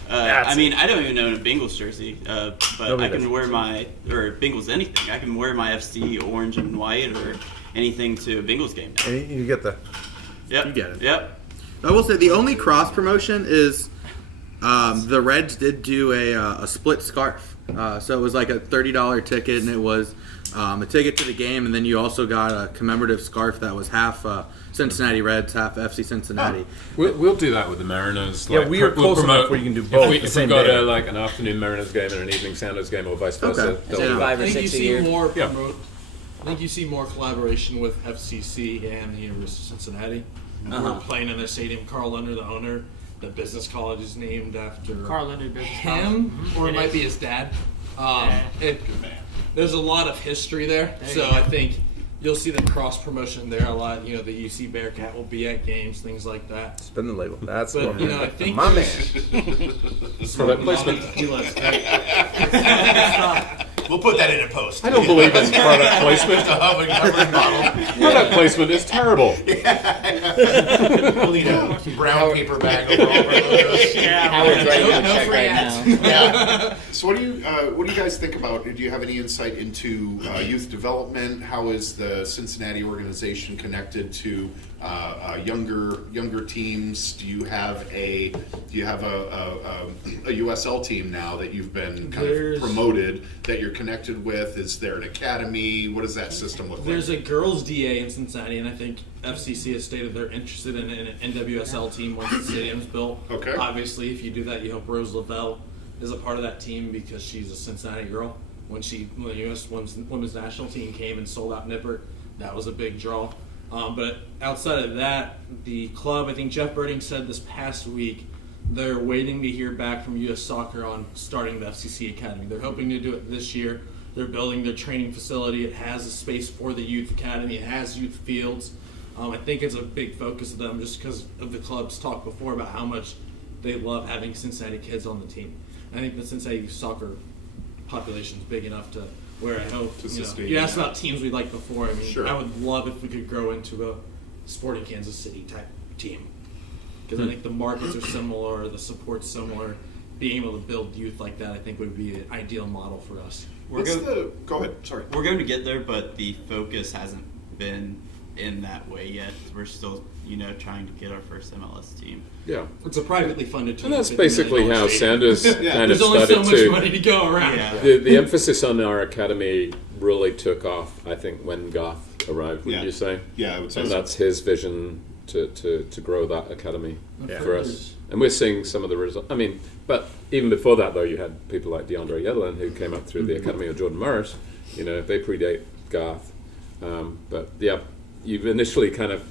I mean, I don't even own a Bengals jersey, but Nobody I can does. wear or Bengals anything. I can wear my FC orange and white or anything to a Bengals game now. And you get the... Yep. You get it. Yep. I will say the only cross promotion is the Reds did do a split scarf. So it was like a $30 ticket, and it was a ticket to the game, and then you also got a commemorative scarf that was half Cincinnati Reds, half FC Cincinnati. We'll do that with the Mariners. Yeah, we are close enough where you can do both If we've got an afternoon Mariners game and an evening Sounders game, or vice versa. Okay. they'll do that. 5 or I think 6 you a see year. more I think you see more collaboration with FCC and the University of Cincinnati. We're playing in their stadium. Carl Leonard, the owner, the business college is named after Carl Leonard Business him, College. or it might be his dad. There's a lot of history there, so I think you'll see the cross promotion there a lot. You know, the UC Bearcat will be at games, things like that. Spin the label. That's But what you know, I think my man. Product placement. We'll put that in a post. I don't believe in product placement. Bottle. Product placement is terrible. We'll need a brown paper bag over all of our logos. Howard's writing a check right now. Yeah. So what do you guys think about? Do you have any insight into youth development? How is the Cincinnati organization connected to younger teams? Do you have a USL team now that you've been kind of promoted that you're connected with? Is there an academy? What does that system look like? There's a girls' DA in Cincinnati, and I think FCC has stated they're interested in an NWSL team once the stadium's built. Okay. Obviously, if you do that, you hope Rose Lavelle is a part of that team because she's a Cincinnati girl. When the U.S. women's national team came and sold out Nippert, that was a big draw. But outside of that, the club, I think Jeff Birding said this past week, they're waiting to hear back from U.S. Soccer on starting the FCC Academy. They're hoping to do it this year. They're building their training facility. It has a space for the youth academy. It has youth fields. I think it's a big focus of them just because of the club's talk before about how much they love having Cincinnati kids on the team. I think the Cincinnati soccer population is big enough to where I hope, you asked about teams we liked before. I mean, I would love if we could grow into a Sporting Kansas City type team. Because I think the markets are similar, the support's similar. Being able to build youth like that, I think, would be an ideal model for us. Go ahead. Sorry. We're going to get there, but the focus hasn't been in that way yet. We're still, trying to get our first MLS team. Yeah. It's a privately funded team. And that's basically how Sanders kind of There's only started so much to. money to go around. Yeah. The emphasis on our academy really took off, I think, when Garth arrived, wouldn't you say? Yeah, I would say and so. that's his vision to grow that academy for us. And we're seeing some of the results. I mean, but even before that, though, you had people like DeAndre Yedlin who came up through the academy, or Jordan Morris. They predate Garth. But yeah, you've initially kind of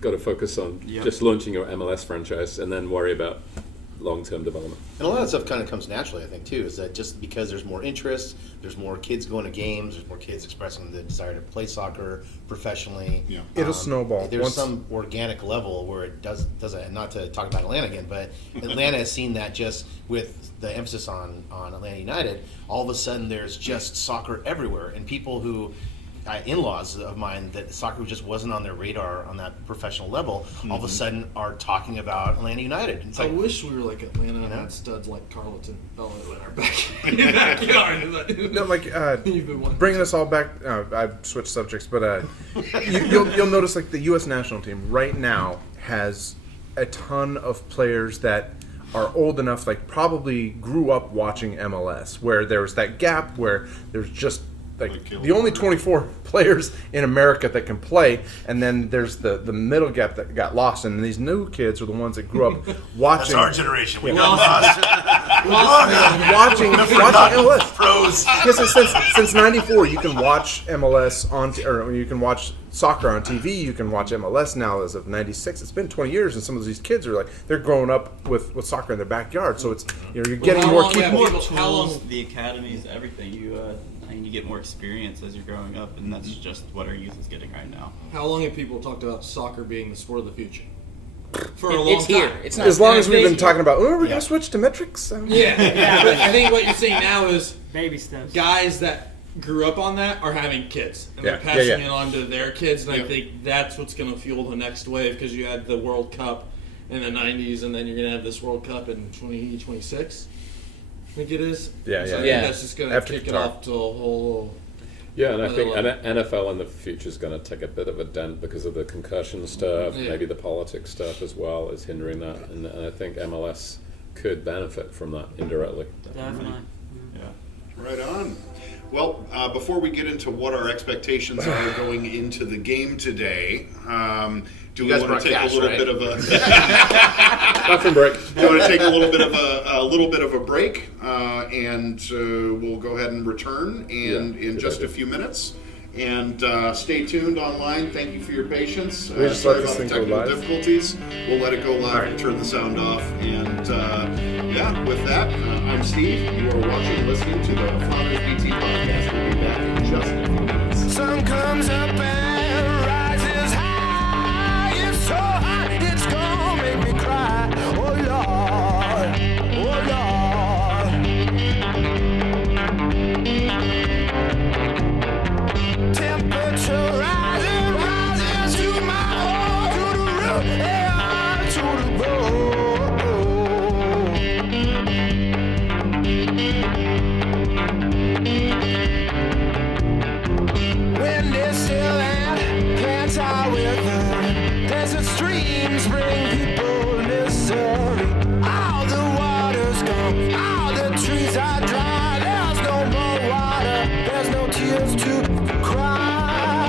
got to focus on just launching your MLS franchise and then worry about long-term development. And a lot of that stuff kind of comes naturally, I think, too, is that just because there's more interest, there's more kids going to games, there's more kids expressing the desire to play soccer professionally. Yeah. It'll snowball. There's some organic level where it doesn't, not to talk about Atlanta again, but Atlanta has seen that just with the emphasis on Atlanta United, all of a sudden there's just soccer everywhere, and people who in-laws of mine that soccer just wasn't on their radar on that professional level, all of a sudden are talking about Atlanta United. It's I like, wish we were like Atlanta and had studs like Carleton Bella in our backyard. No, like You've been wanting bringing us all back. I've switched subjects, but you'll notice like the U.S. national team right now has a ton of players that are old enough, like probably grew up watching MLS, where there's that gap where there's just like the only 24 players in America that can play, and then there's the middle gap that got lost, and these new kids are the ones that grew up watching. that's our generation. We got lost. watching MLS. Pros. Yes, since '94, you can watch MLS or you can watch soccer on TV. You can watch MLS now as of '96. It's been 20 years, and some of these kids are they're growing up with soccer in their backyard. So it's you're getting more people. How long the academies, everything you get more experience as you're growing up, and that's just what our youth is getting right now. How long have people talked about soccer being the sport of the future? For a long It's time. here. It's not As long as we've been talking about, we're going to switch to metrics. Yeah. But I think what you're seeing now is Baby steps. guys that grew up on that are having kids, and they're Yeah. passing it on to their kids, and I think that's what's going to fuel the next wave, because you had the World Cup in the 90s, and then you're going to have this World Cup in 2026, I think it is. Yeah, So I yeah. think that's just going to After kick it Qatar. off to a whole... Yeah, and I think Another NFL in the future is going to take a bit of a dent because of the concussion stuff, Yeah. maybe the politics stuff as well is hindering that, and I think MLS could benefit from that indirectly. Definitely. Right on. Well, before we get into what our expectations are going into the game today, do we guys want brought to take cash, a little right? bit of a Bathroom break. we want to take a little bit of a break, and we'll go ahead and return in good just idea. a few minutes. And stay tuned online. Thank you for your patience. We just Sorry let this about the thing go technical live? difficulties. We'll let it go live and turn the sound off. And with that, I'm Steve. You are watching and listening to the Flounders BT podcast. We'll be back in just a few minutes. Sun comes up and rises high. It's so hot, it's gonna make me cry. Oh Lord, oh Lord. Temperature rising, rises to my heart, to the roof, yeah, to the road. Wind is still and plants are withered. Desert streams bring people misery. All the water's gone, all the trees are dry. There's no more water, there's no tears to cry.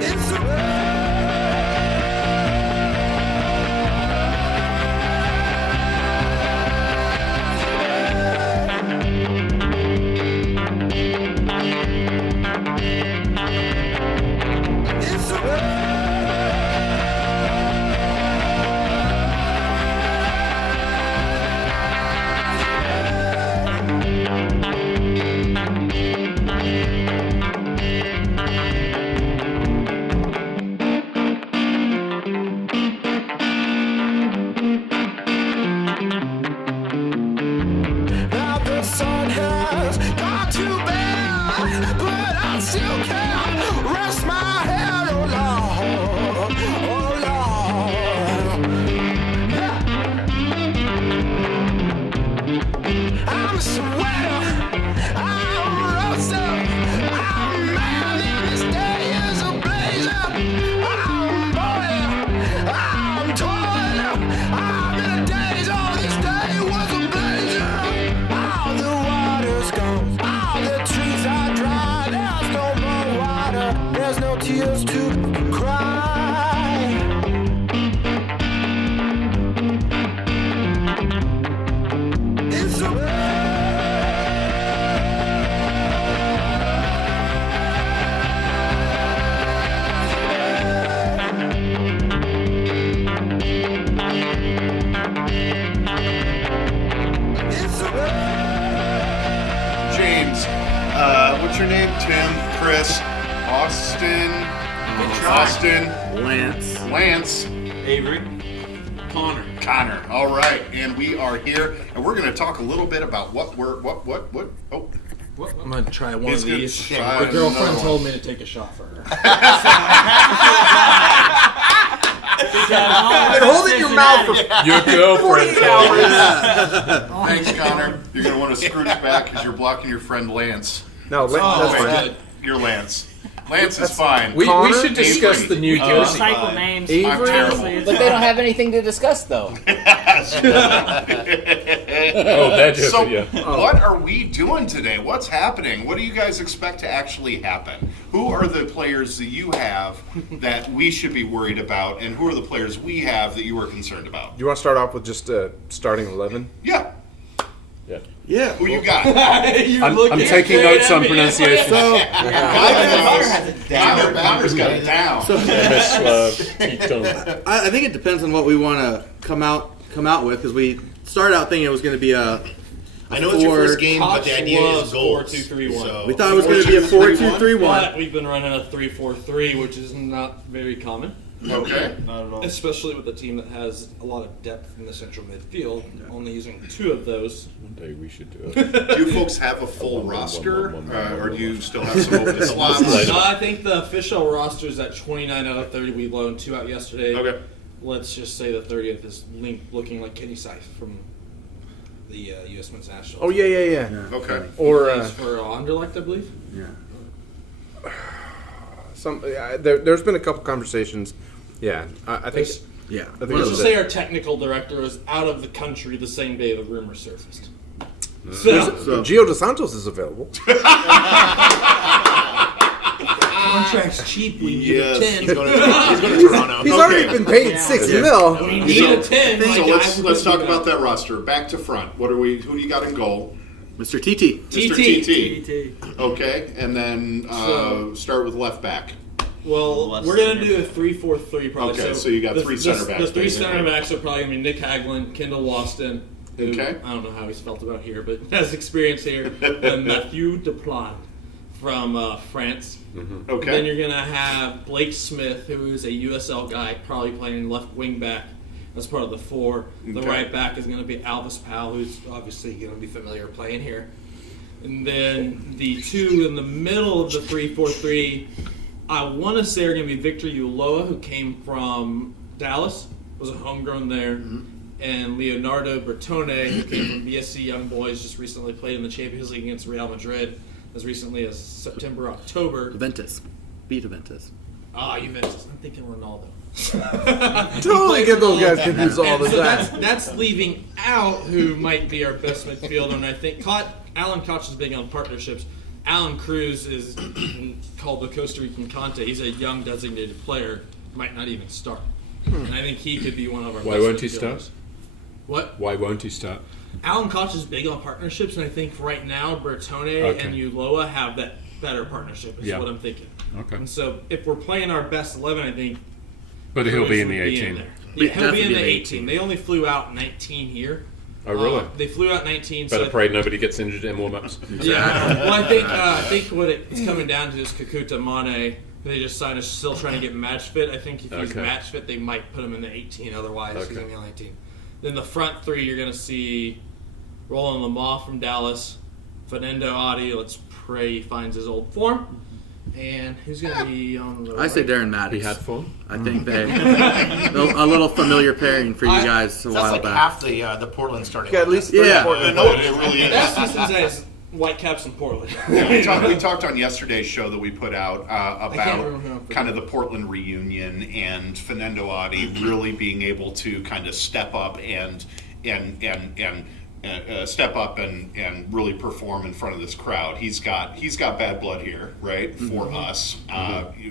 It's a It's a Now the sun has gone to bed, but I still can't rest my head. Oh Lord, oh Lord. Yeah. I'm sweating, I'm roasting, I'm mad, and this day is a blazer. I'm boiling, I'm toiling, I'm in a daze. Oh, this day was a blazer. All the water's gone, all the trees are dry. There's no more water, there's no tears to cry. It's a It's a James, what's your name? Tim, Chris, Austin, Lance, Avery. Connor. All right, and we are here, and we're going to talk a little bit about what. Oh, I'm going to try one He's of gonna these. try My another girlfriend one. told me to take a shot for her. Hold it in your mouth for Your girlfriend. 48 hours. thanks, Connor. You're going to want to scrooge back because you're blocking your friend Lance. No, that's Wait, fine. you're Lance. Lance is fine. We Connor, should discuss Avery. the New Jersey. Recycle names. Avery. I'm terrible. Honestly, it's But they don't have anything to discuss, though. they're just So, yeah. what are we doing today? What's happening? What do you guys expect to actually happen? Who are the players that you have that we should be worried about, and who are the players we have that you are concerned about? Do you want to start off with just starting 11? Yeah. Yeah. Who you got? I'm taking notes on pronunciation. So, Bounder's got it down. I think it depends on what we want to come out with, because we started out thinking it was going to be a I know it's your first game, but the idea is goals. 4-2-3-1. So we thought it was going to be a 4-2-3-1. But we've been running a 3-4-3, which is not very common. Okay. Not at all. Especially with a team that has a lot of depth in the central midfield, only using 2 of those. One day we should do it. Do you folks have a full roster, or do you still have some open slots? No, I think the official roster is at 29 out of 30. We loaned 2 out yesterday. Okay. Let's just say the 30th is looking like Kenny Scythe from the U.S. Men's National. Oh, yeah. Okay. Or He's for Anderlecht, I believe. Yeah. There's been a couple conversations. Yeah, I think. Yeah. I think Let's just say our technical director was out of the country the same day the rumor surfaced. So Gio Dos Santos is available. Contract's cheap. We need a 10. He's going to Toronto. He's already been paid $6 million. We need a 10. So let's talk about that roster. Back to front. Who do you got in goal? Mr. TT. Mr. TT. Okay, and then start with left back. Well, we're going to do a 3-4-3 probably. Okay, so you got 3 center backs. The 3 basically. center backs are probably going to be Nick Haglund, Kendall Waston. Who, Okay. I don't know how he's felt about here, but has experience here. And Mathieu Deplan from France. Mm-hmm. Okay. Then you're going to have Blake Smith, who is a USL guy, probably playing left wing back. That's part of the 4. The Okay. right back is going to be Alvis Powell, who's obviously going to be familiar playing here. And then the 2 in the middle of the 3-4-3, I want to say are going to be Victor Ulloa, who came from Dallas, was a homegrown there, and Leonardo Bertone, who came from BSC Young Boys, just recently played in the Champions League against Real Madrid as recently as September, October. Juventus. Beat Juventus. Juventus. I'm thinking Ronaldo. Totally get those guys confused all the So time. that's leaving out who might be our best midfielder, and I think Alan Koch is big on partnerships. Alan Cruz is called the Costa Rican Conte. He's a young designated player, might not even start. And I think he could be one of our Why best won't he midfielders. start? What? Why won't he start? Alan Koch is big on partnerships, and I think right now Bertone and Ulloa have that better partnership, is what I'm thinking. Okay. And so if we're playing our best 11, I think... But he'll be in Cruz the would 18. there. Yeah, he'll be in the 18. They only flew out 19 here. Oh, really? They flew out 19. Better so pray nobody gets injured in warm-ups. Yeah. Well, I think what it's coming down to is Kakuta Mane. They just signed. Is still trying to get match fit. I think if he's match fit, they might put him in the 18. Otherwise, he's going to be on the 18. Then the front 3, you're going to see Roland Lamar from Dallas, Fernando Adi. Let's pray he finds his old form. And who's going to be on the? I say Darren Maddox. He had form. I think they a little familiar pairing for you guys a while like back. half the Portland starting. Yeah, at least Portland. No, it really is. That's Cincinnati's Whitecaps in Portland. Yeah, we talked on yesterday's show that we put out remember about kind of the Portland reunion and Fernando Adi really being able to kind of step up and really perform in front of this crowd. He's got bad blood here, right, for us,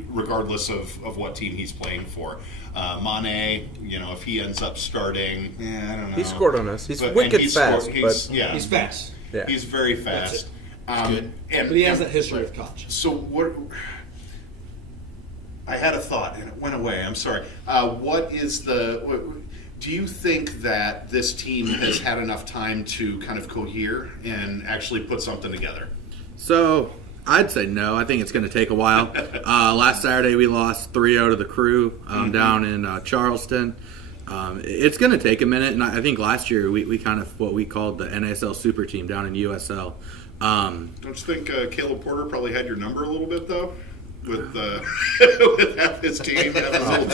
regardless of what team he's playing for. Mane, if he ends up starting, I don't know. He scored on us. He's wicked fast. He's fast. Yeah. He's very fast. Good. But he has that history of Koch. So what? I had a thought and it went away. I'm sorry. What is the? Do you think that this team has had enough time to kind of cohere and actually put something together? So I'd say no. I think it's going to take a while. Last Saturday we lost 3-0 to the Crew down in Charleston. It's going to take a minute, and I think last year we kind of what we called the NASL Super Team down in USL. Don't you think Caleb Porter probably had your number a little bit though? With with half his team, half his old.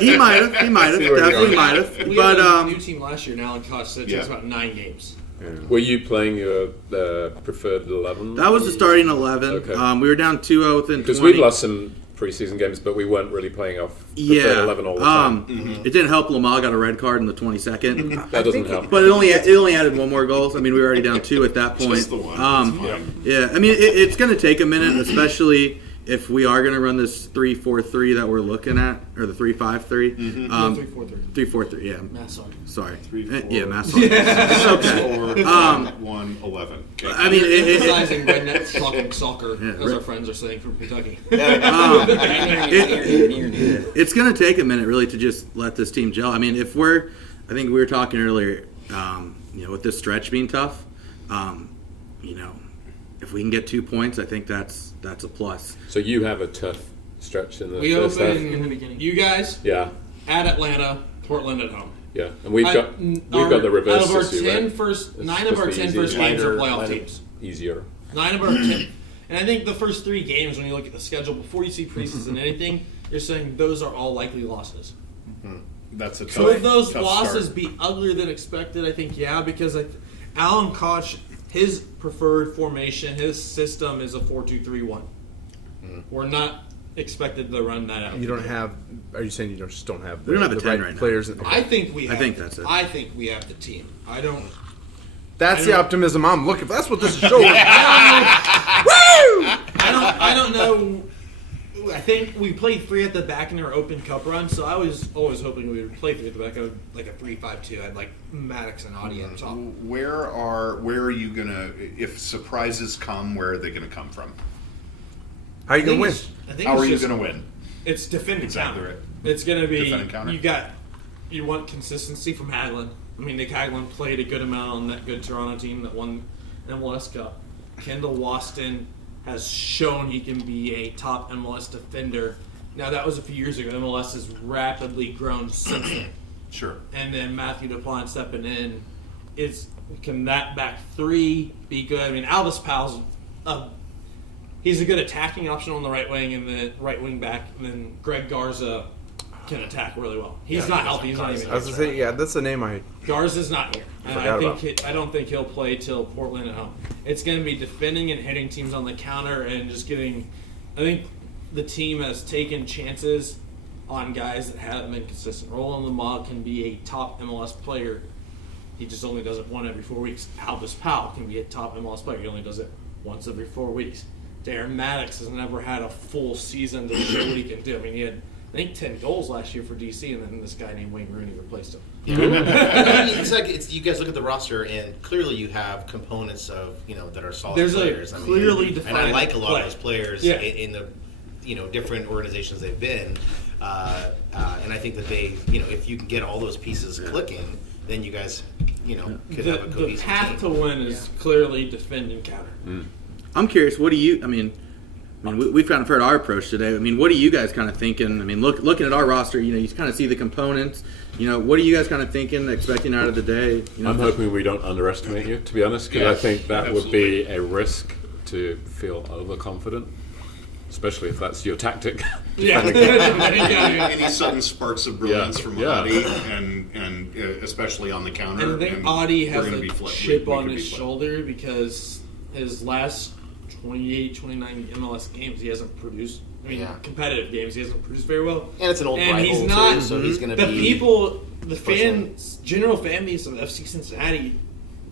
He might have, definitely might have. We But had a new team last year. Now Alan Koch said it was about 9 games. Yeah. Were you playing your preferred 11? That was the starting 11. Okay. We were down 2-0 within 20. Because we've lost some preseason games, but we weren't really playing off the third 11 all the time. It didn't help Lamar got a red card in the 22nd. That doesn't help. But it only added one more goal. So, I mean, we were already down 2 at that point. Just the one. Yeah, I mean, it's going to take a minute, especially if we are going to run this 3-4-3 that we're looking at, or the 3-5-3. 3-4-3. 3-4-3, yeah. Mass on. Sorry. 3-4. Yeah, mass on. It's okay. 1-11. Okay. I mean, Emphasizing redneck talking soccer, as our friends are saying from Kentucky. It's going to take a minute, really, to just let this team gel. I mean, I think we were talking earlier, with this stretch being tough, if we can get 2 points, I think that's a plus. So you have a tough stretch in the We first half. open in the beginning. You guys Yeah, at Atlanta, Portland at home. yeah, and we've got the reverse Out of our issue, 10 right? first, It's 9 of our supposed to 10 be first easier. games are playoff teams. Easier. 9 of our 10. And I think the first 3 games, when you look at the schedule, before you see preseason anything, you're saying those are all likely losses. That's a tough. Could those tough losses start. be uglier than expected? I think, yeah, because Alan Koch, his preferred formation, his system is a 4-2-3-1. We're not expected to run that out. You don't have. Are you saying you just don't have? We don't have a the 10 right right now. players? I think we. Have, I think that's it. I think we have the team. I don't. That's I the don't- optimism I'm looking for. That's what this is showing. I don't know. I think we played 3 at the back in our Open Cup run, so I was always hoping we would play 3 at the back. I would like a 3-5-2. I'd like Maddox and Audie at top. Where are you gonna? If surprises come, where are they gonna come from? How are you gonna win? How are you gonna win? It's defend and Exactly counter. right. It's going to be Defend and counter. you want consistency from Hagelin. I mean, Nick Hagelin played a good amount on that good Toronto team that won MLS Cup. Kendall Waston has shown he can be a top MLS defender. Now, that was a few years ago. MLS has rapidly grown since then. Sure. And then Matthew Dupont stepping in. Can that back 3 be good? I mean, Aldis Powell's he's a good attacking option on the right wing and the right wing back. And then Greg Garza can attack really well. He's not healthy. He's not even. I was gonna say, yeah, that's the name I. Garza's not here, and Forgot I don't think he'll play till Portland at home. It's going to be defending and hitting teams on the counter and just getting. I think the team has taken chances on guys that haven't been consistent. Roland Lamont can be a top MLS player. He just only does it 1 every 4 weeks. Aldis Powell can be a top MLS player. He only does it once every 4 weeks. Darren Maddox has never had a full season to show what he can do. I mean, he had, I think, 10 goals last year for DC, and then this guy named Wayne Rooney replaced him. You guys look at the roster, and clearly you have components of that are solid There's players. a clearly defined and I like a lot play. of those players in the different organizations they've been, and I think that they if you can get all those pieces clicking, then you guys could have a cohesive The path team. to win is clearly defend and counter. I'm curious, what do you, we've kind of heard our approach today. I mean, what are you guys kind of thinking? I mean, looking at our roster, you kind of see the components. What are you guys kind of thinking, expecting out of the day? I'm hoping we don't underestimate you, to be honest, because I think that would be a risk to feel overconfident, especially if that's your tactic. Any sudden sparks of brilliance from Audie, and especially on the counter. And I think Audie has a chip on his shoulder because his last 28, 29 MLS games, he hasn't produced. I mean, competitive games, he hasn't produced very well. And it's an old rival, he's not, too, so he's going to the be... people, the fans, general fan base of FC Cincinnati,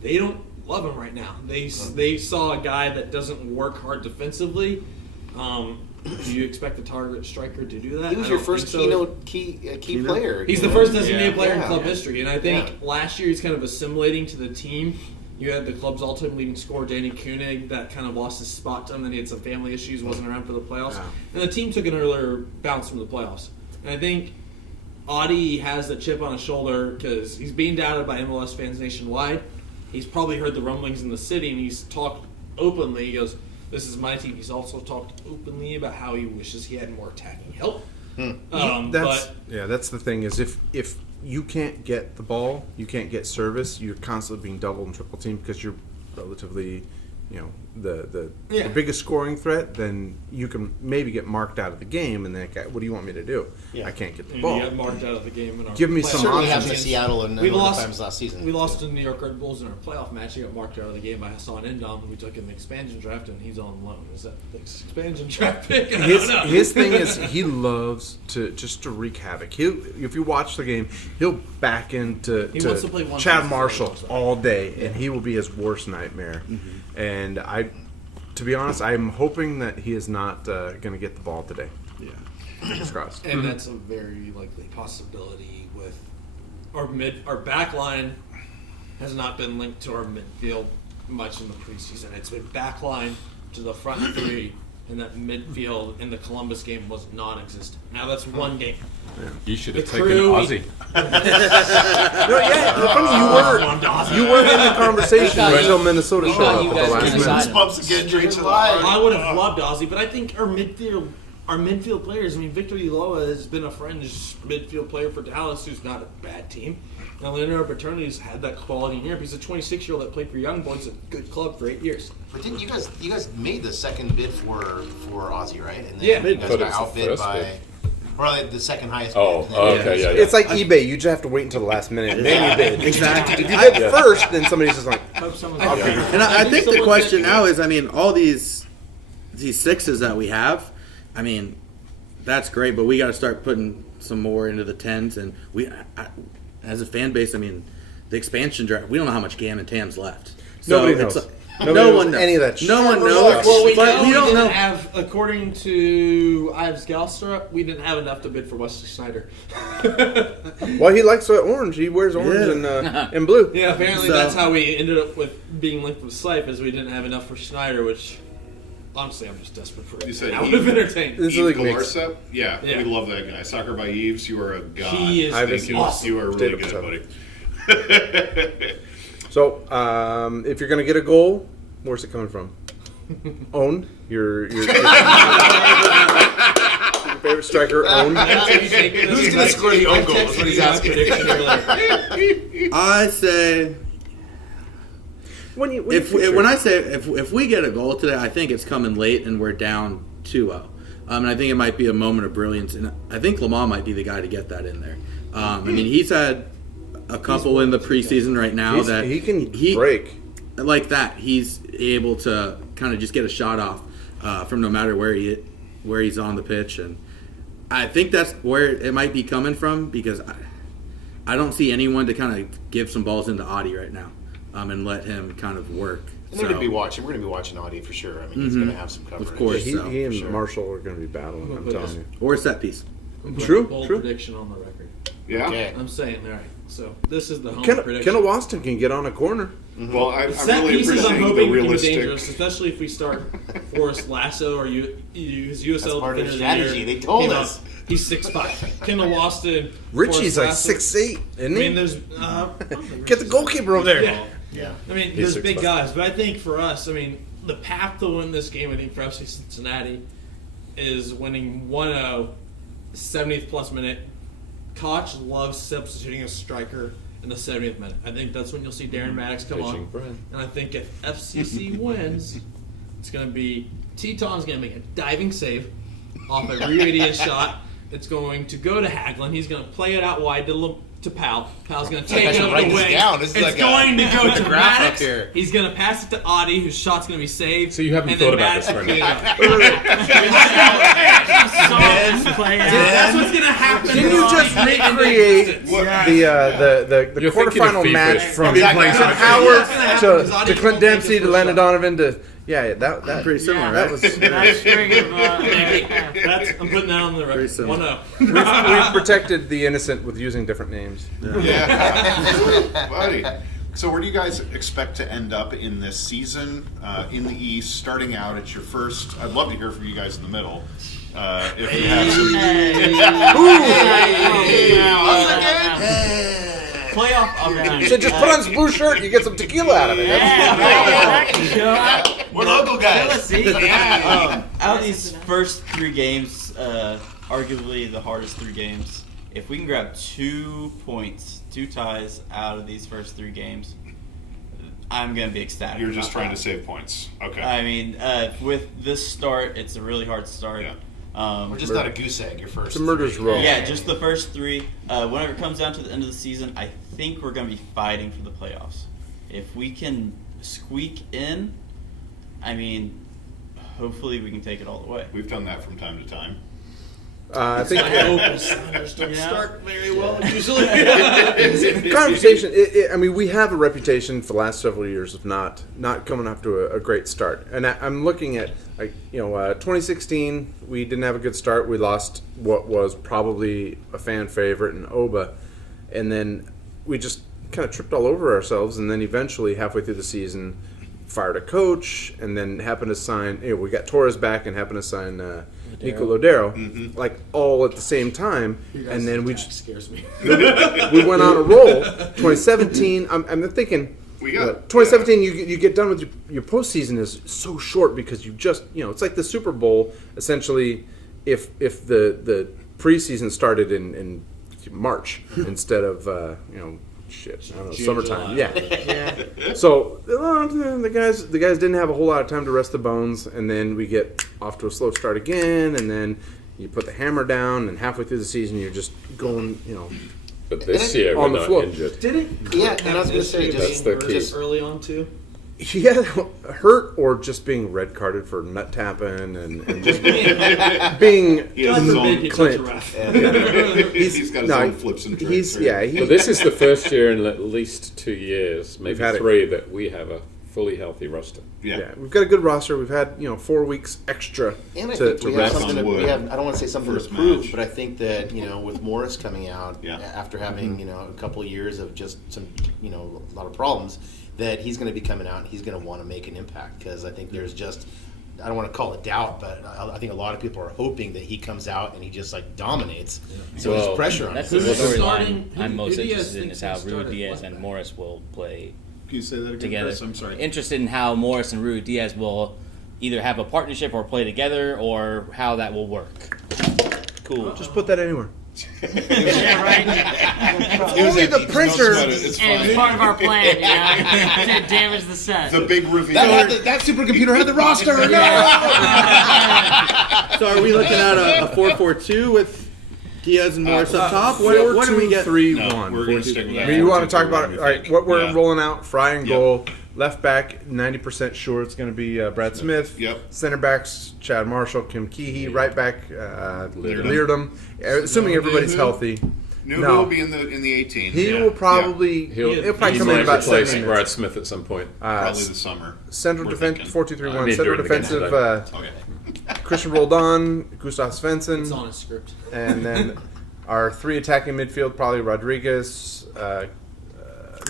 they don't love him right now. They saw a guy that doesn't work hard defensively. Do you expect a target striker to do that? He was your first key player. He's the first designated player in club history, and I think last year he's kind of assimilating to the team. You had the club's all-time leading scorer, Danny Koenig, that kind of lost his spot to him. Then he had some family issues, wasn't around for the playoffs. And the team took an earlier bounce from the playoffs. And I think Audie has the chip on his shoulder because he's being doubted by MLS fans nationwide. He's probably heard the rumblings in the city, and he's talked openly. He goes, "This is my team." He's also talked openly about how he wishes he had more attacking help. That's the thing is if you can't get the ball, you can't get service, you're constantly being double and triple teamed because you're relatively, the biggest scoring threat, then you can maybe get marked out of the game. And then, what do you want me to do? I can't get the ball. You get marked out of the game. In our Give me some Certainly options. happened to Seattle and we lost times last season. We lost to the New York Red Bulls in our playoff match. He got marked out of the game by Hassan Endom, who we took in the expansion draft, and he's on loan. Is that the expansion draft pick? I don't know. His thing is he loves to wreak havoc. If you watch the game, he'll back into wants to play one Chad side. Marshall all day, and he will be his worst nightmare. And to be honest, I'm hoping that he is not going to get the ball today. Yeah. Fingers crossed. And that's a very likely possibility with our back line has not been linked to our midfield much in the preseason. It's been back line to the front three, and that midfield in the Columbus game was non-existent. Now that's one game. You should have The taken crew- Ozzy. You weren't in the conversation until Minnesota showed up at the last minute. Bumps again straight to the line. I would have loved Ozzy, but I think our midfield players. I mean, Victor Ulloa has been a fringe midfield player for Dallas, who's not a bad team. Now, Leonardo Bertoni's had that quality in Europe. He's a 26-year-old that played for Young Boys, a good club for 8 years. But didn't you guys made the second bid for Ozzy, right? And then Yeah. you guys But got it's the outbid first by, bid. or like the second highest. Oh, bid. And then- okay, yeah. It's like eBay. You just have to wait until the last minute. Then you bid. Exactly. If you bid first, then somebody's just like, Hope someone's And I think the question now is, I mean, all these sixes that we have, I mean, that's great, but we got to start putting some more into the tens. And as a fan base, I mean, the expansion draft, we don't know how much GAM and TAM's left. So Nobody it's knows. no Nobody one knows knows. any of that shit. No one knows. Well, we but know we don't didn't know. have, according to Ives Galstra, we didn't have enough to bid for Wesley Snyder. well, he likes orange. He wears orange and blue. Yeah, apparently So- that's how we ended up with being linked with Sipe, is we didn't have enough for Schneider, which honestly I'm just desperate for. You said I would have entertained. This is Yves like mixed. Galarcep? Yeah, Yeah. we love that guy. Soccer by Yves, you are a god. He is Thank you. awesome. You are State really of good, buddy. So, if you're gonna get a goal, where's it coming from? Own your favorite striker. Own. Who's gonna score the own goal? That's what he's asking. I say When I say if we get a goal today, I think it's coming late and we're down 2-0. And I think it might be a moment of brilliance, and I think Lamar might be the guy to get that in there. I mean, he's had a couple in the preseason right now that he can break like that. He's able to kind of just get a shot off from no matter where he's on the pitch, and I think that's where it might be coming from, because I don't see anyone to kind of give some balls into Audi right now and let him kind of work. And they're gonna be watching. We're gonna be watching Audi for sure. I mean, he's gonna have some coverage. Of course. he and sure. Marshall are going to be battling. I'm telling you. Or a set piece. True, Bold true. prediction on the record. Yeah. Okay. I'm saying, all right. So this is the home Kendall prediction. Waston can get on a corner. Well, I'm Set really pieces, I'm appreciating the hoping, can be realistic. dangerous, especially if we start Forrest Lasso or use USL That's part of Defender the of the strategy. Year. They told Came us. out. He's 6'5". Kendall Waston. Richie's Forrest like Lasso. 6'8", isn't I he? mean, there's Get the goalkeeper over there. Yeah. I mean, He's there's big 6'5". guys, but I think for us, I mean, the path to win this game, I think for FC Cincinnati, is winning 1-0, 70th plus minute. Koch loves substituting a striker in the 70th minute. I think that's when you'll see Darren Maddox come on. And I think if FCC wins, it's going to be Teton's going to make a diving save off a Rio Diaz shot. It's going to go to Hagelin. He's going to play it out wide to Pal. Pal's going to take it should over write the this wing. down. This is It's like going to go to graph up Maddox. here. He's going to pass it to Audi, whose shot's going to be saved. So you haven't and thought then about Maddox this, will Brendan. clean it up. play That's what's going to happen. Didn't you just recreate the You're thinking of quarterfinal FIFA. match from Exactly. Howard to Clint Dempsey to Landon Donovan to that Pretty similar, that right? was That string of, I'm putting that on the record. similar. 1-0. we've protected the innocent with using different names. Yeah. Buddy. So where do you guys expect to end up in this season in the East, starting out at your first? I'd love to hear from you guys in the middle. If you have some... Playoff opportunity. So just put on this blue shirt, you get some tequila out of it. We're local guys. Out of these first 3 games, arguably the hardest 3 games, if we can grab 2 points, 2 ties out of these first 3 games, I'm going to be ecstatic. You're just about trying that. to save points. Okay. I mean, with this start, it's a really hard start. Yeah. We're just not a goose egg. Your first. It's a murder's row. Yeah, just the first 3. Whenever it comes down to the end of the season, I think we're going to be fighting for the playoffs. If we can squeak in, I mean, hopefully we can take it all the way. We've done that from time to time. I think I hope the Sounders don't start very well. Usually, conversation. I mean, we have a reputation for the last several years of not coming off to a great start. And I'm looking at 2016. We didn't have a good start. We lost what was probably a fan favorite in Oba, and then we just kind of tripped all over ourselves. And then eventually, halfway through the season, fired a coach, and then happened to sign. We got Torres back, and happened to sign Nico Lodero, like all at the same time, and then we just scares me. we went on a roll. 2017. I'm thinking. 2017. You get done with your postseason is so short because you just it's like the Super Bowl essentially. If the preseason started in March instead of I don't know, summertime. Yeah. So the guys didn't have a whole lot of time to rest the bones, and then we get off to a slow start again, and then you put the hammer down, and halfway through the season you're just going, But this year we're not injured. Did it? Yeah, and I was going to say, That's the key. Just early on too. Yeah, hurt or just being red carded for nut tapping and just being He has his own Clint. He's got his own flips and tricks. But this is the first year in at least 2 years, maybe had it. 3, that we have a fully healthy roster. Yeah, we've got a good roster. We've had 4 weeks extra And I to think we have rest. something to, I don't want to say something to First prove, match. but I think that, with Morris coming out after having, a couple of years of just some, a lot of problems, that he's going to be coming out and he's going to want to make an impact, because I think there's just, I don't want to call it doubt, but I think a lot of people are hoping that he comes out and he just dominates. So there's pressure on him. That's the storyline I'm most interested in, is how Ruiz Diaz and Morris will play Can you say that again, together. Chris? I'm sorry. Interested in how Morris and Ruiz Diaz will either have a partnership or play together, or how that will work. Cool. Just put that anywhere. Yeah, right. Only the printer. It's And it was fine. part of our plan, to damage the set. The big reveal. That supercomputer had the roster. So are we looking at a 4-4-2 with Diaz and Morris up top? What do we get? 4-2-3-1. We're going to stick with that. I mean, you want to talk about 4-2-3-1, all right? What we're Yeah. rolling out? Fry and goal. Left back, 90% sure it's going to be Brad Smith. Yep. Center backs, Chad Marshall, Kim Keehee. Right back, Leardom. Assuming everybody's healthy. New No. will be in the 18. He will probably He'll probably he come in might about replace 7 Brad minutes. Smith at some point. Probably the summer. Central We're defense, thinking. 4-2-3-1. I mean, Center during the game defensive, Okay. Christian Roldan, Gustav Svensson. It's on a script. And then our 3 attacking midfield, probably Rodriguez,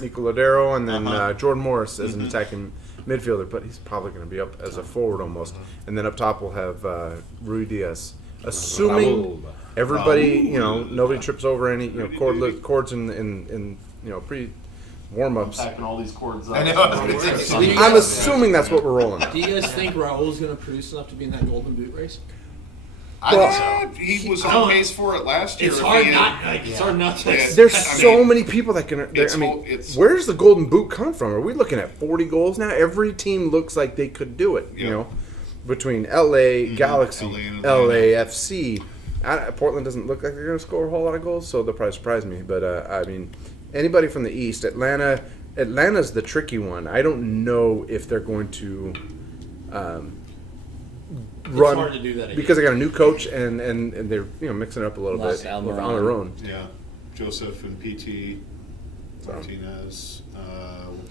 Nico Lodero, and then Jordan Morris as an attacking midfielder. But he's probably going to be up as a forward almost. And then up top we'll have Ruiz Diaz. Assuming everybody, nobody trips over any, cords in pre warm-ups. Packing all these cords up. I know. I'm assuming that's what we're rolling. Do you guys think Raul's going to produce enough to be in that Golden Boot race? I think so. He was on pace for it last year. It's hard not to. There's so many people that can. It's I mean, whole- it's- where's the Golden Boot come from? Are we looking at 40 goals now? Every team looks like they could do it. Yeah. Between LA, Galaxy, LA and LAFC, Portland doesn't look like they're going to score a whole lot of goals, so they'll probably surprise me. But I mean, anybody from the East, Atlanta's the tricky one. I don't know if they're going to. Run hard to do that again. because they got a new coach and they're mixing it up a little Lost bit Almiron. on their own. Yeah. Joseph and PT Martinez.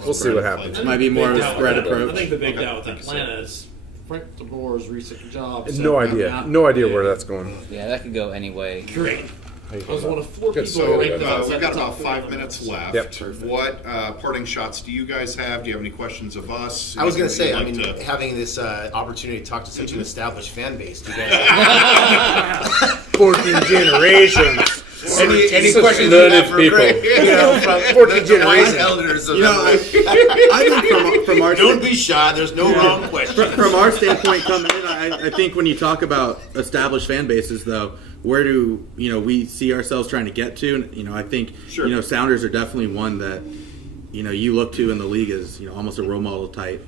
We'll see what happens. Might be more of a spread I approach. think the big doubt with Atlanta is Frank DeBoer's recent job. No idea where that's going. Yeah, that could go any way. Great. I was one of 4 Good people soul, who ranked good. them outside We've got the top about 5 minutes left. Yep. What parting shots do you guys have? Do you have any questions of us? I was going to say, Anything you'd like to- having this opportunity to talk to such an established fan base, do you guys 14 generations. any Such questions learned you have for people. Greg? From 14 the wise generations. elders of I think from our Don't be shy. There's no wrong question. From our standpoint coming in, I think when you talk about established fan bases, though, where do we see ourselves trying to get to? And, I think Sure. Sounders are definitely one that you look to in the league as almost a role model type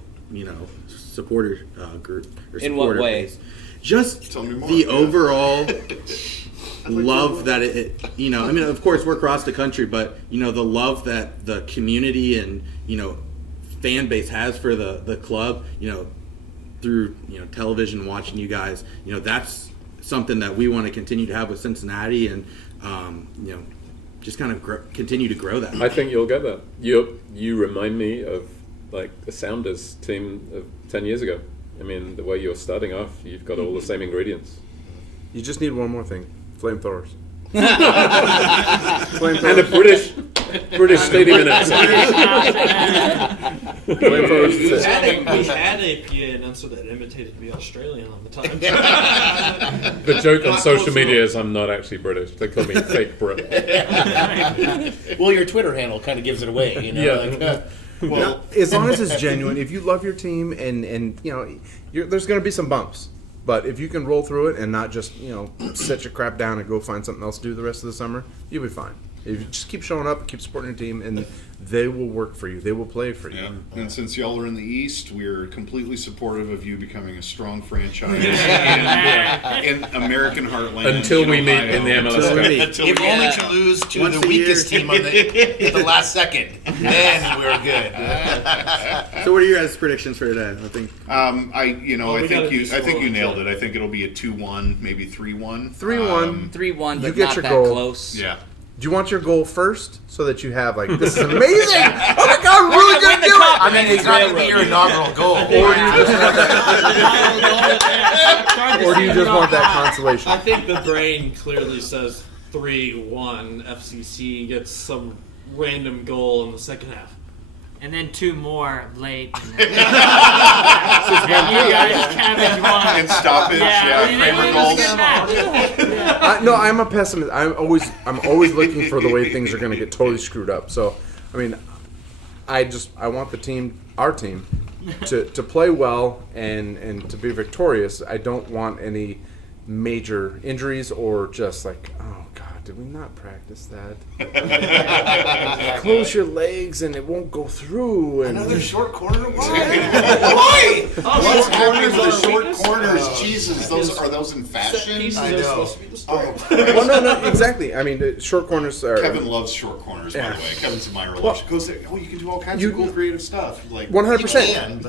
supporter group or supporter In what way? base. Just Tell me more. the overall love that it of course we're across the country, but the love that the community and fan base has for the club, through television, watching you guys, that's something that we want to continue to have with Cincinnati, and just kind of continue to grow that. I think you'll get that. You remind me of like the Sounders team of 10 years ago. I mean, the way you're starting off, you've got all the same ingredients. You just need one more thing: flamethrowers. And a British stadium in it. We had a PA announcer that imitated me Australian on the time. The joke on social media is I'm not actually British. They call me fake Brit. Well, your Twitter handle kind of gives it away, Yeah. Well, as long as it's genuine, if you love your team, and there's going to be some bumps, but if you can roll through it and not just set your crap down and go find something else to do the rest of the summer, you'll be fine. If you just keep showing up, keep supporting your team, and they will work for you. They will play for you. Yeah. And since y'all are in the East, we're completely supportive of you becoming a strong franchise in American heartland. Until we meet in the MLS. If only to lose to the weakest team at the last second, then we're good. So, what are your guys' predictions for today? I think. I think you nailed it. I think it'll be a 2-1, maybe 3-1. 3-1. 3-1, You but get not your that goal. close. Yeah. Do you want your goal first so that you have this is amazing? Oh my God, we're really going to do it! I mean, it's not going to be your inaugural goal. Or do you just want that consolation? I think the brain clearly says 3-1. FCC gets some random goal in the second half. And then 2 more late. And you guys cabbage one. And stoppage, Kramer goals. No, I'm a pessimist. I'm always looking for the way things are going to get totally screwed up. So, I mean, I want our team, to play well and to be victorious. I don't want any major injuries or just like, oh God, did we not practice that? Close your legs and it won't go through. And Another short corner? Why? What's happening to the short corners? Jesus, are those in fashion? I know. Supposed to be the story. Well, no, exactly. I mean, the short corners are. Kevin loves short corners, by the way. Kevin Zamira goes there. Oh, you can do all kinds of cool, creative stuff. Like 100%.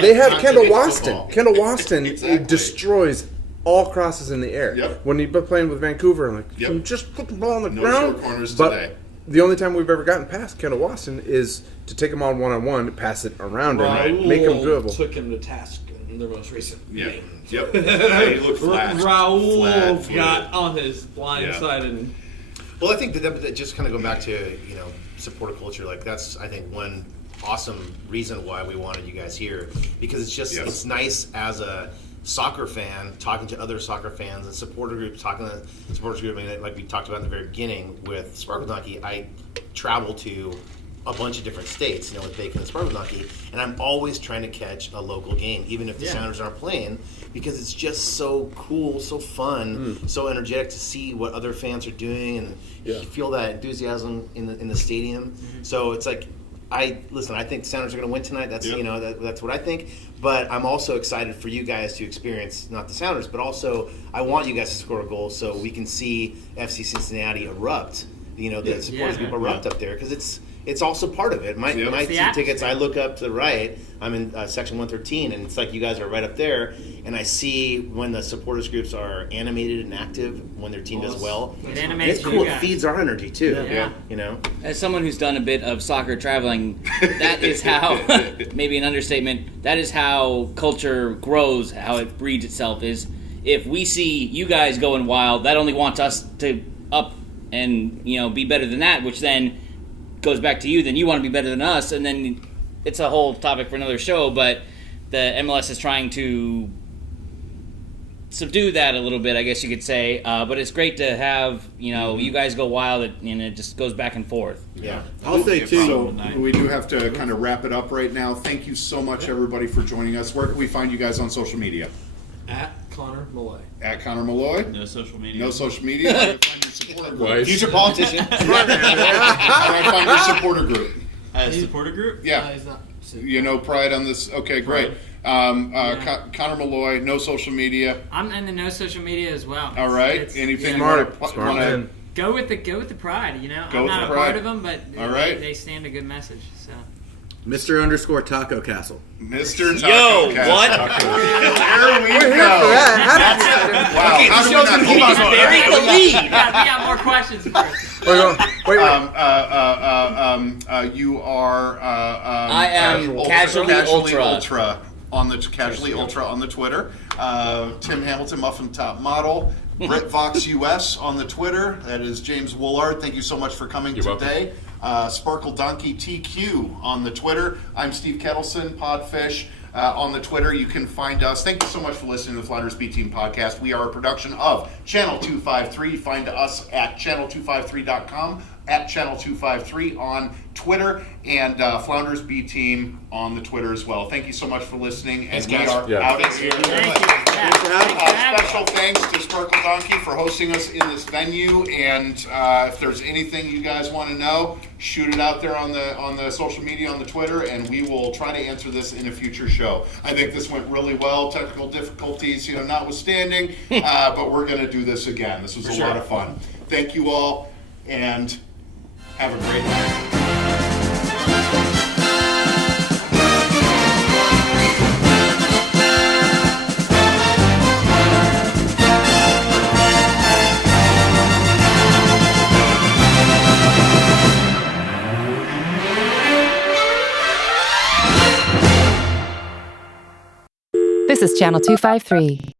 They have Kendall Waston. Kendall Waston destroys all crosses in the air. Yep. When you've been playing with Vancouver, I'm like, can you just put the ball on the ground? Short corners but today. The only time we've ever gotten past Kendall Waston is to take him on one-on-one, pass it around him, make him doable. Took him to task in their most recent game. Yep. He looked flat. Raul got on his blind side and. Well, I think that just kind of going back to supporter culture, like that's I think one awesome reason why we wanted you guys here, because it's just it's nice as a soccer fan talking to other soccer fans and supporter groups talking to the supporters group. I mean, like we talked about in the very beginning with Sparkle Donkey, I travel to a bunch of different states, with Bacon and Sparkle Donkey, and I'm always trying to catch a local game, even if the Sounders aren't playing, because it's just so cool, so fun, so energetic to see what other fans are doing, and you feel that enthusiasm in the stadium. So it's like, I think the Sounders are going to win tonight. That's that's what I think. But I'm also excited for you guys to experience not the Sounders, but also I want you guys to score a goal so we can see FC Cincinnati erupt. The supporters group erupt up there, because it's also part of it. My seat tickets, I look up to the right. I'm in section 113, and it's like you guys are right up there. And I see when the supporters groups are animated and active, when their team does well. It's cool. It feeds our energy too. Yeah. As someone who's done a bit of soccer traveling, that is how, maybe an understatement, that is how culture grows, how it breeds itself. Is if we see you guys going wild, that only wants us to up and be better than that, which then goes back to you, then you want to be better than us, and then it's a whole topic for another show, but the MLS is trying to subdue that a little bit, I guess you could say, but it's great to have, you guys go wild, and it just goes back and forth. Yeah. I'll say too. So we do have to kind of wrap it up right now. Thank you so much, everybody, for joining us. Where can we find you guys on social media? At Connor Malloy. At Connor Malloy. No social media. No social media. Where do I find your supporter group? Future politician. Where do I find your supporter group? Supporter group? Yeah. He's not. You know Pride on this? Okay, great. Connor Malloy, no social media. I'm in the no social media as well. All right. It's Anything Smart. you want to go with the Pride. You know, Go I'm with not the a Pride. part of them, but All right. they stand a good message. So. Mr. Taco Castle. Mr. Taco Yo, Castle. what? There we We're here go. for that. Wow. How do we not hold on to Buried that? the lead. We got more questions first. Wait. You are. I am casually ultra. On the casually ultra on the Twitter. Tim Hamilton, Muffin Top Model. Brit Vox US on the Twitter. That is James Woollard. Thank you so much for coming today. Sparkle Donkey TQ on the Twitter. I'm Steve Ketelsen, Podfish. On the Twitter, you can find us. Thank you so much for listening to the Flounders B Team podcast. We are a production of Channel 253. Find us at channel253.com, at Channel 253 on Twitter, and Flounders B Team on the Twitter as well. Thank you so much for listening, and we are out of here. Thank you. Special thanks to Sparkle Donkey for hosting us in this venue, and if there's anything you guys want to know, shoot it out there on the social media, on the Twitter, and we will try to answer this in a future show. I think this went really well, technical difficulties, notwithstanding, but we're going to do this again. This was a lot of fun. Thank you all, and have a great night. This is Channel 253.